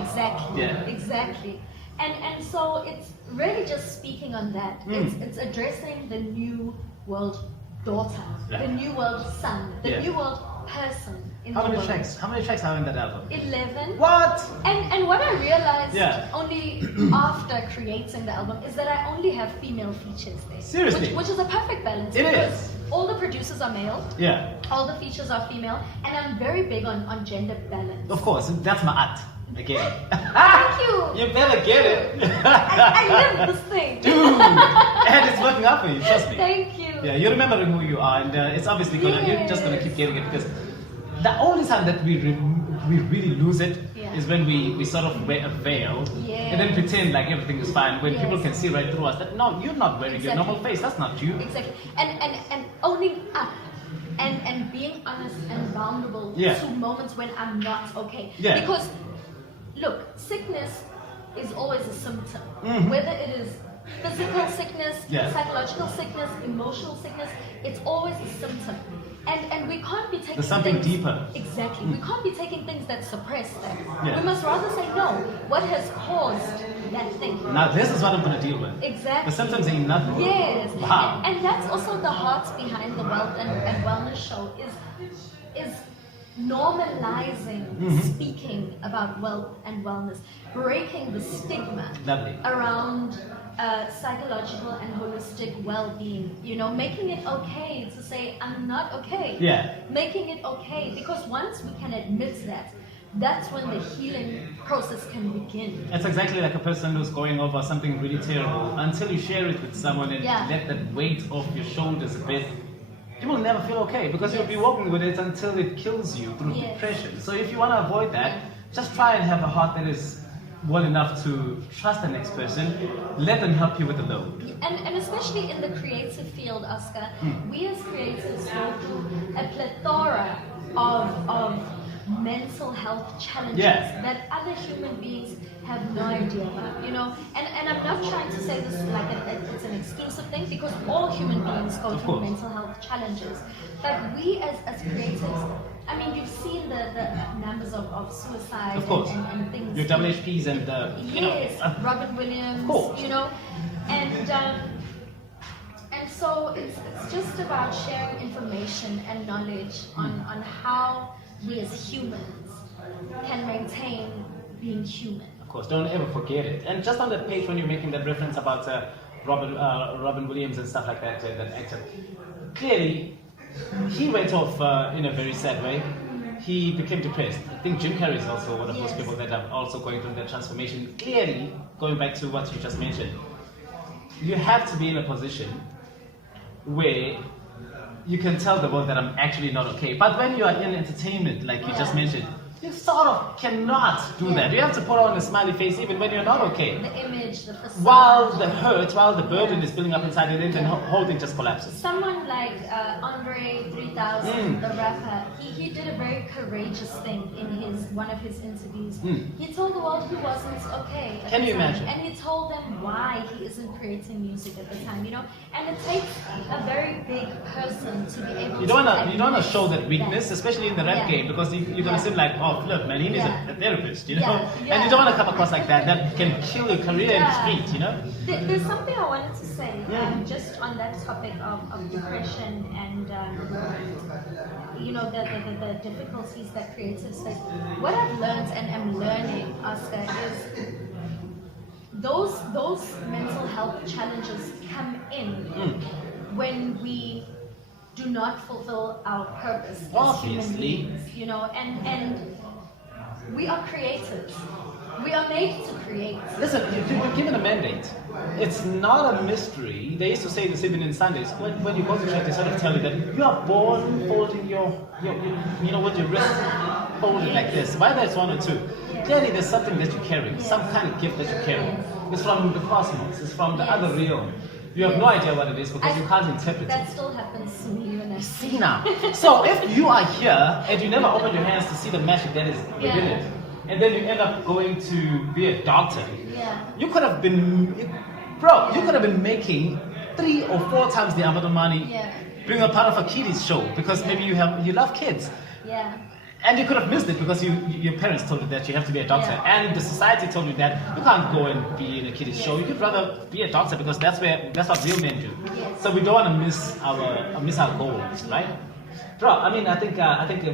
Exactly. Exactly. And so it's really just speaking on that. It's addressing the new world daughter, the new world son, the new world person in the world. How many tracks are in that album? 11. What? And what I realized only after creating the album is that I only have female features there. Seriously? Which is a perfect balance. It because is. All the producers are male. All the features are female. And I'm very big on gender balance. Of course, that's my art. Again. Thank you. You better get it. I live this thing. Dude. And it's working out for you, trust me. Thank you. Yeah, you're remembering who you are, and it's obviously gonna. You're just gonna keep getting it, because the only time that we really lose it is when we sort of wear a veil and then pretend like everything is fine, when people can see right through us that no, you're not wearing your normal face. That's not you. Exactly. And owning up and being honest and vulnerable to moments when I'm not okay. Because look, sickness is always a symptom, whether it is physical sickness, psychological sickness, emotional sickness, it's always a symptom. And we can't be taking There's something things, deeper. Exactly. We can't be taking things that suppress that. We must rather say, no, what has caused that thing? Now this is what I'm going to deal with. Exactly. The symptoms ain't nothing. Yes. Wow. And that's also the heart behind the Wealth and Wellness show is normalizing speaking about wealth and wellness, breaking the stigma around psychological and holistic well-being, you know, making it okay to say I'm not okay. Making it okay, because once we can admit that, that's when the healing process can begin. It's exactly like a person who's going over something really terrible. Until you share it with someone and let that weight off your shoulders a bit, you will never feel okay, because you'll be walking with it until it kills you through depression. So if you want to avoid that, just try and have a heart that is well enough to trust the next person. Let them help you with the load. And especially in the creative field, Oscar, we as creatives go through a plethora of mental health challenges that other human beings have no idea about, you know. And I'm not trying to say this like it's an exclusive thing, because all human beings go through mental health challenges. But we as creatives, I mean, you've seen the numbers of suicide and things. Your WHPs and Robert Williams, you know, and so it's just about sharing information and knowledge on how we as humans can maintain being human. Of course, don't ever forget it. And just on that page when you're making that reference about Robin Williams and stuff like that, that actor, clearly he went off in a very sad way. He became depressed. I think Jim Carrey is also one of those people that are also going through that transformation. Clearly, going back to what you just mentioned, you have to be in a position where you can tell the world that I'm actually not okay. But when you are in entertainment, like you just mentioned, you sort of cannot do that. You have to put on a smiley face even when you're not okay. The image, the facade. While the hurt, while the burden is building up inside it, and the whole thing just collapses. Someone like Andre 3000, the rapper, he did a very courageous thing in one of his interviews. He told the world he wasn't okay. Can you imagine? And he told them why he isn't creating music at the time, you know. And it takes a very big person to be able to. You don't want to show that weakness, especially in the rap game, because you're gonna seem like, oh, look, man, he needs a therapist, you know? And you don't want to come across like that. That can kill your career in the street, you know? There's something I wanted to say, just on that topic of depression and, you know, the difficulties that creatives face. What I've learned and am learning Oscar, is those mental health challenges come in when we do not fulfill our purpose as human beings, and we are creators. We are made to create. Listen, you're given a mandate. It's not a mystery. They used to say this even in Sundays. When you go to church, they sort of tell you that you are born holding your with your wrist folded like this. Whether it's one or two, clearly there's something that you carry, some kind of gift that you carry. It's from the cosmos. It's from the other realm. You have no idea what it is because you can't interpret it. That still happens to me when I See now. So if you are here and you never opened your hands to see the magic that is within it, and then you end up going to be a doctor, you could have been, you could have been making 3 or 4 times the amount of money being a part of a kiddies show because maybe you love kids. And you could have missed it because your parents told you that you have to be a doctor, and the society told you that you can't go and be in a kiddies show. You'd rather be a doctor because that's what real men do. So we don't want to miss our goals, right? Bro, I mean, I think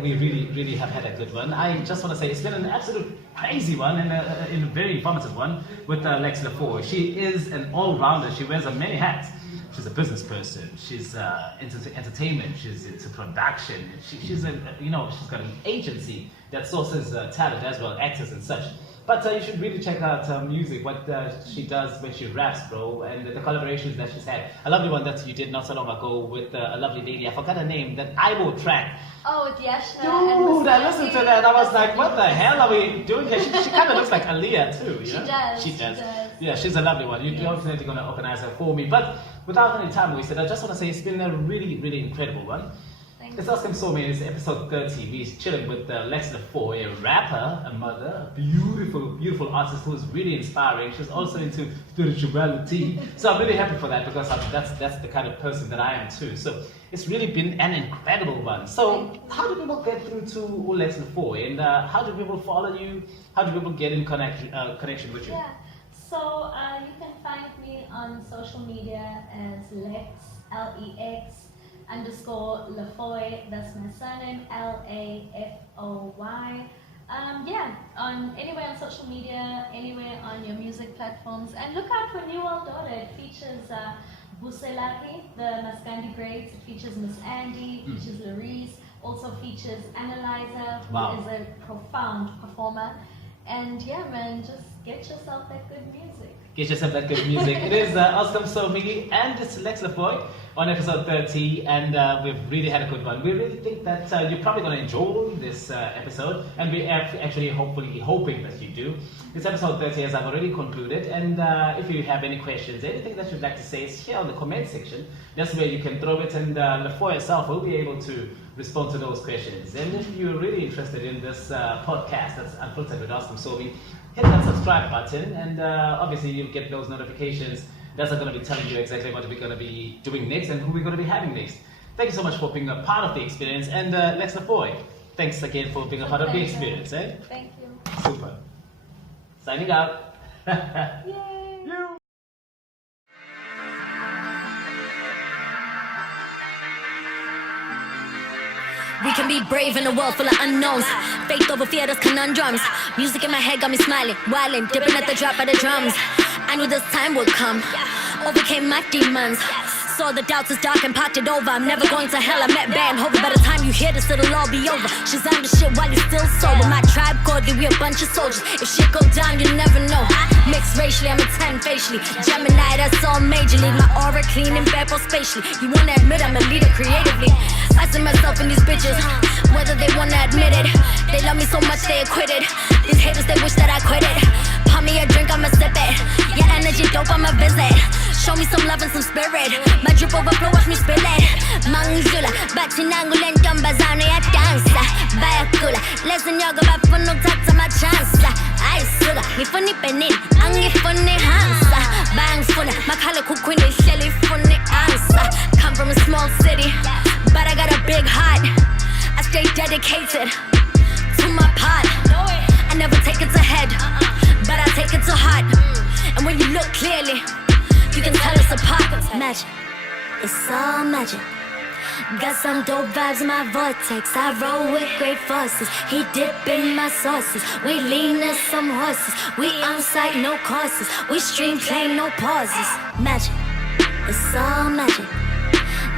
we really have had a good one. I just want to say it's been an absolute crazy one and a very informative one with Lex LaFoy. She is an all-rounder. She wears many hats. She's a business person. She's into entertainment. She's into production. She's got an agency that sources talent as well, actors and such. But you should really check out her music, what she does when she raps, bro, and the collaborations that she's had. A lovely one that you did not so long ago with a lovely lady, I forgot her name, that Ibo track. Oh, with Yashna. Dude, I listened to that. I was like, what the hell are we doing here? She kind of looks like Aaliyah too, you know? She does. Yeah, she's a lovely one. You're definitely going to organize her for me. But without any time wasted, I just want to say it's been a really, really incredible one. It's Msomi, it's episode 30. We're chilling with Lex LaFoy, a rapper, a mother, a beautiful artist who is really inspiring. She's also into spirituality. So I'm really happy for that because that's the kind of person that I am too. So it's really been an incredible one. So how do people get through to Lex LaFoy? And how do people follow you? How do people get in connection with you? Yeah, so you can find me on social media as Lex, Lex _LaFoy, that's my surname, LAFOY. On anywhere on social media, anywhere on your music platforms, and look out for New World Order. It features Buselaki, the Maskandi Braids. It features Miss Andy, features Larice, also features Analyzer, who is a profound performer. And yeah, man, just get yourself that good music. Get yourself that good music. It is Msomi and it's Lex LaFoy on episode 30, and we've really had a good one. We really think that you're probably going to enjoy this episode, and we're actually hoping that you do. This episode 30 has already concluded, and if you have any questions, anything that you'd like to say is here on the comment section. That's where you can throw it, and LaFoy herself will be able to respond to those questions. And if you're really interested in this podcast that's Unfiltered with Msomi, hit that subscribe button, and obviously you'll get those notifications. That's going to be telling you exactly what we're going to be doing next and who we're going to be having next. Thank you so much for being a part of the experience, and Lex LaFoy, thanks again for being a part of the experience. Eh? Thank you. Super. Signing out. Yay! We can be brave in a world full of unknowns. Faith over fear, that's conundrums. Music in my head got me smiling, wilding, dipping at the drop of the drums. I knew this time would come. Overcame my demons. Saw the doubts is dark and popped it over. I'm never going to hell, I met Band Hover. By the time you hear this, it'll all be over. Shazam the shit while you're still sober. My tribe godly, we a bunch of soldiers. If shit go down, you never know. Mixed racially, I'm a 10 facially. Gemini, that's all majorly. My aura clean and bad spatially. You wanna admit I'm a leader creatively. I see myself in these bitches, whether they wanna admit it. They love me so much they acquitted. These haters, they wish that I quit it. Pour me a drink, I'ma sip it. Your energy dope, I'ma visit. Show me some love and some spirit. My drip overflow, watch me spill it. Mangzula, bachinangu lentambazano ya dansa. Bayakula, lesson yoga bafuno tata ma chance. Aisula, ngifuni penin, angifuni hansa. Bangs funa, makhala kukwini sheli funi answer. Come from a small city, but I got a big heart. I stay dedicated to my part. I never take it to head, but I take it to heart. And when you look clearly, you can tell us apart. Magic, it's all magic. Got some dope vibes in my vortex. I roll with great forces. He dip in my sauces. We lean as some horses. We on site, no courses. We stream play, no pauses. Magic, it's all magic.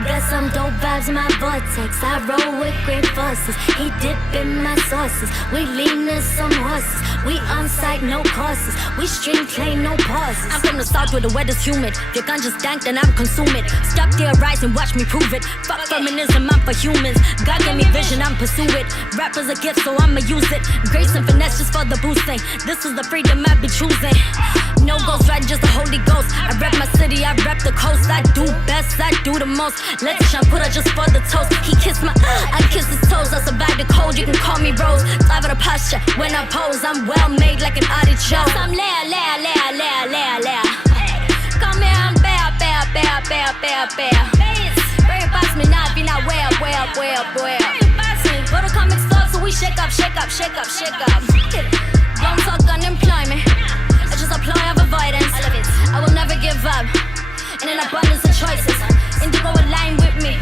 Got some dope vibes in my vortex. I roll with great forces. He dip in my sauces. We lean as some horses. We on site, no courses. We stream play, no pauses. I'm from the south where the weather's humid. If your gun just dank, then I'm consume it. Stop there, rise and watch me prove it. Fuck feminism, I'm for humans. God gave me vision, I'm pursue it. Rap is a gift, so I'ma use it. Grace and finesse just for the boosting. This is the freedom I be choosing. No ghost ride, just the Holy Ghost. I rep my city, I rep the coast. I do best, I do the most. Let's shampoo just for the toast. He kissed my, I kiss his toes. I survived the cold, you can call me Rose. Thrive at a posture when I pose. I'm well made like an artichoke. I'm Leia. Come here, I'm bear. Bring it past me now, be not where. Go to comic store, so we shake up. Don't talk unemployment. I just apply of avoidance. I will never give up. In an abundance of choices. Indigo align with me.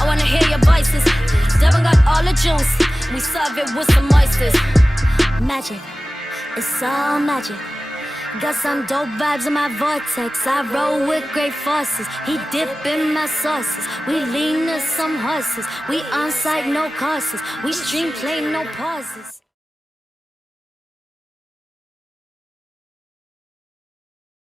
I wanna hear your voices. Durban got all the juice. We serve it with some oysters. Magic, it's all magic. Got some dope vibes in my vortex. I roll with great forces. He dip in my sauces. We lean as some horses. We on site, no courses. We stream play, no pauses.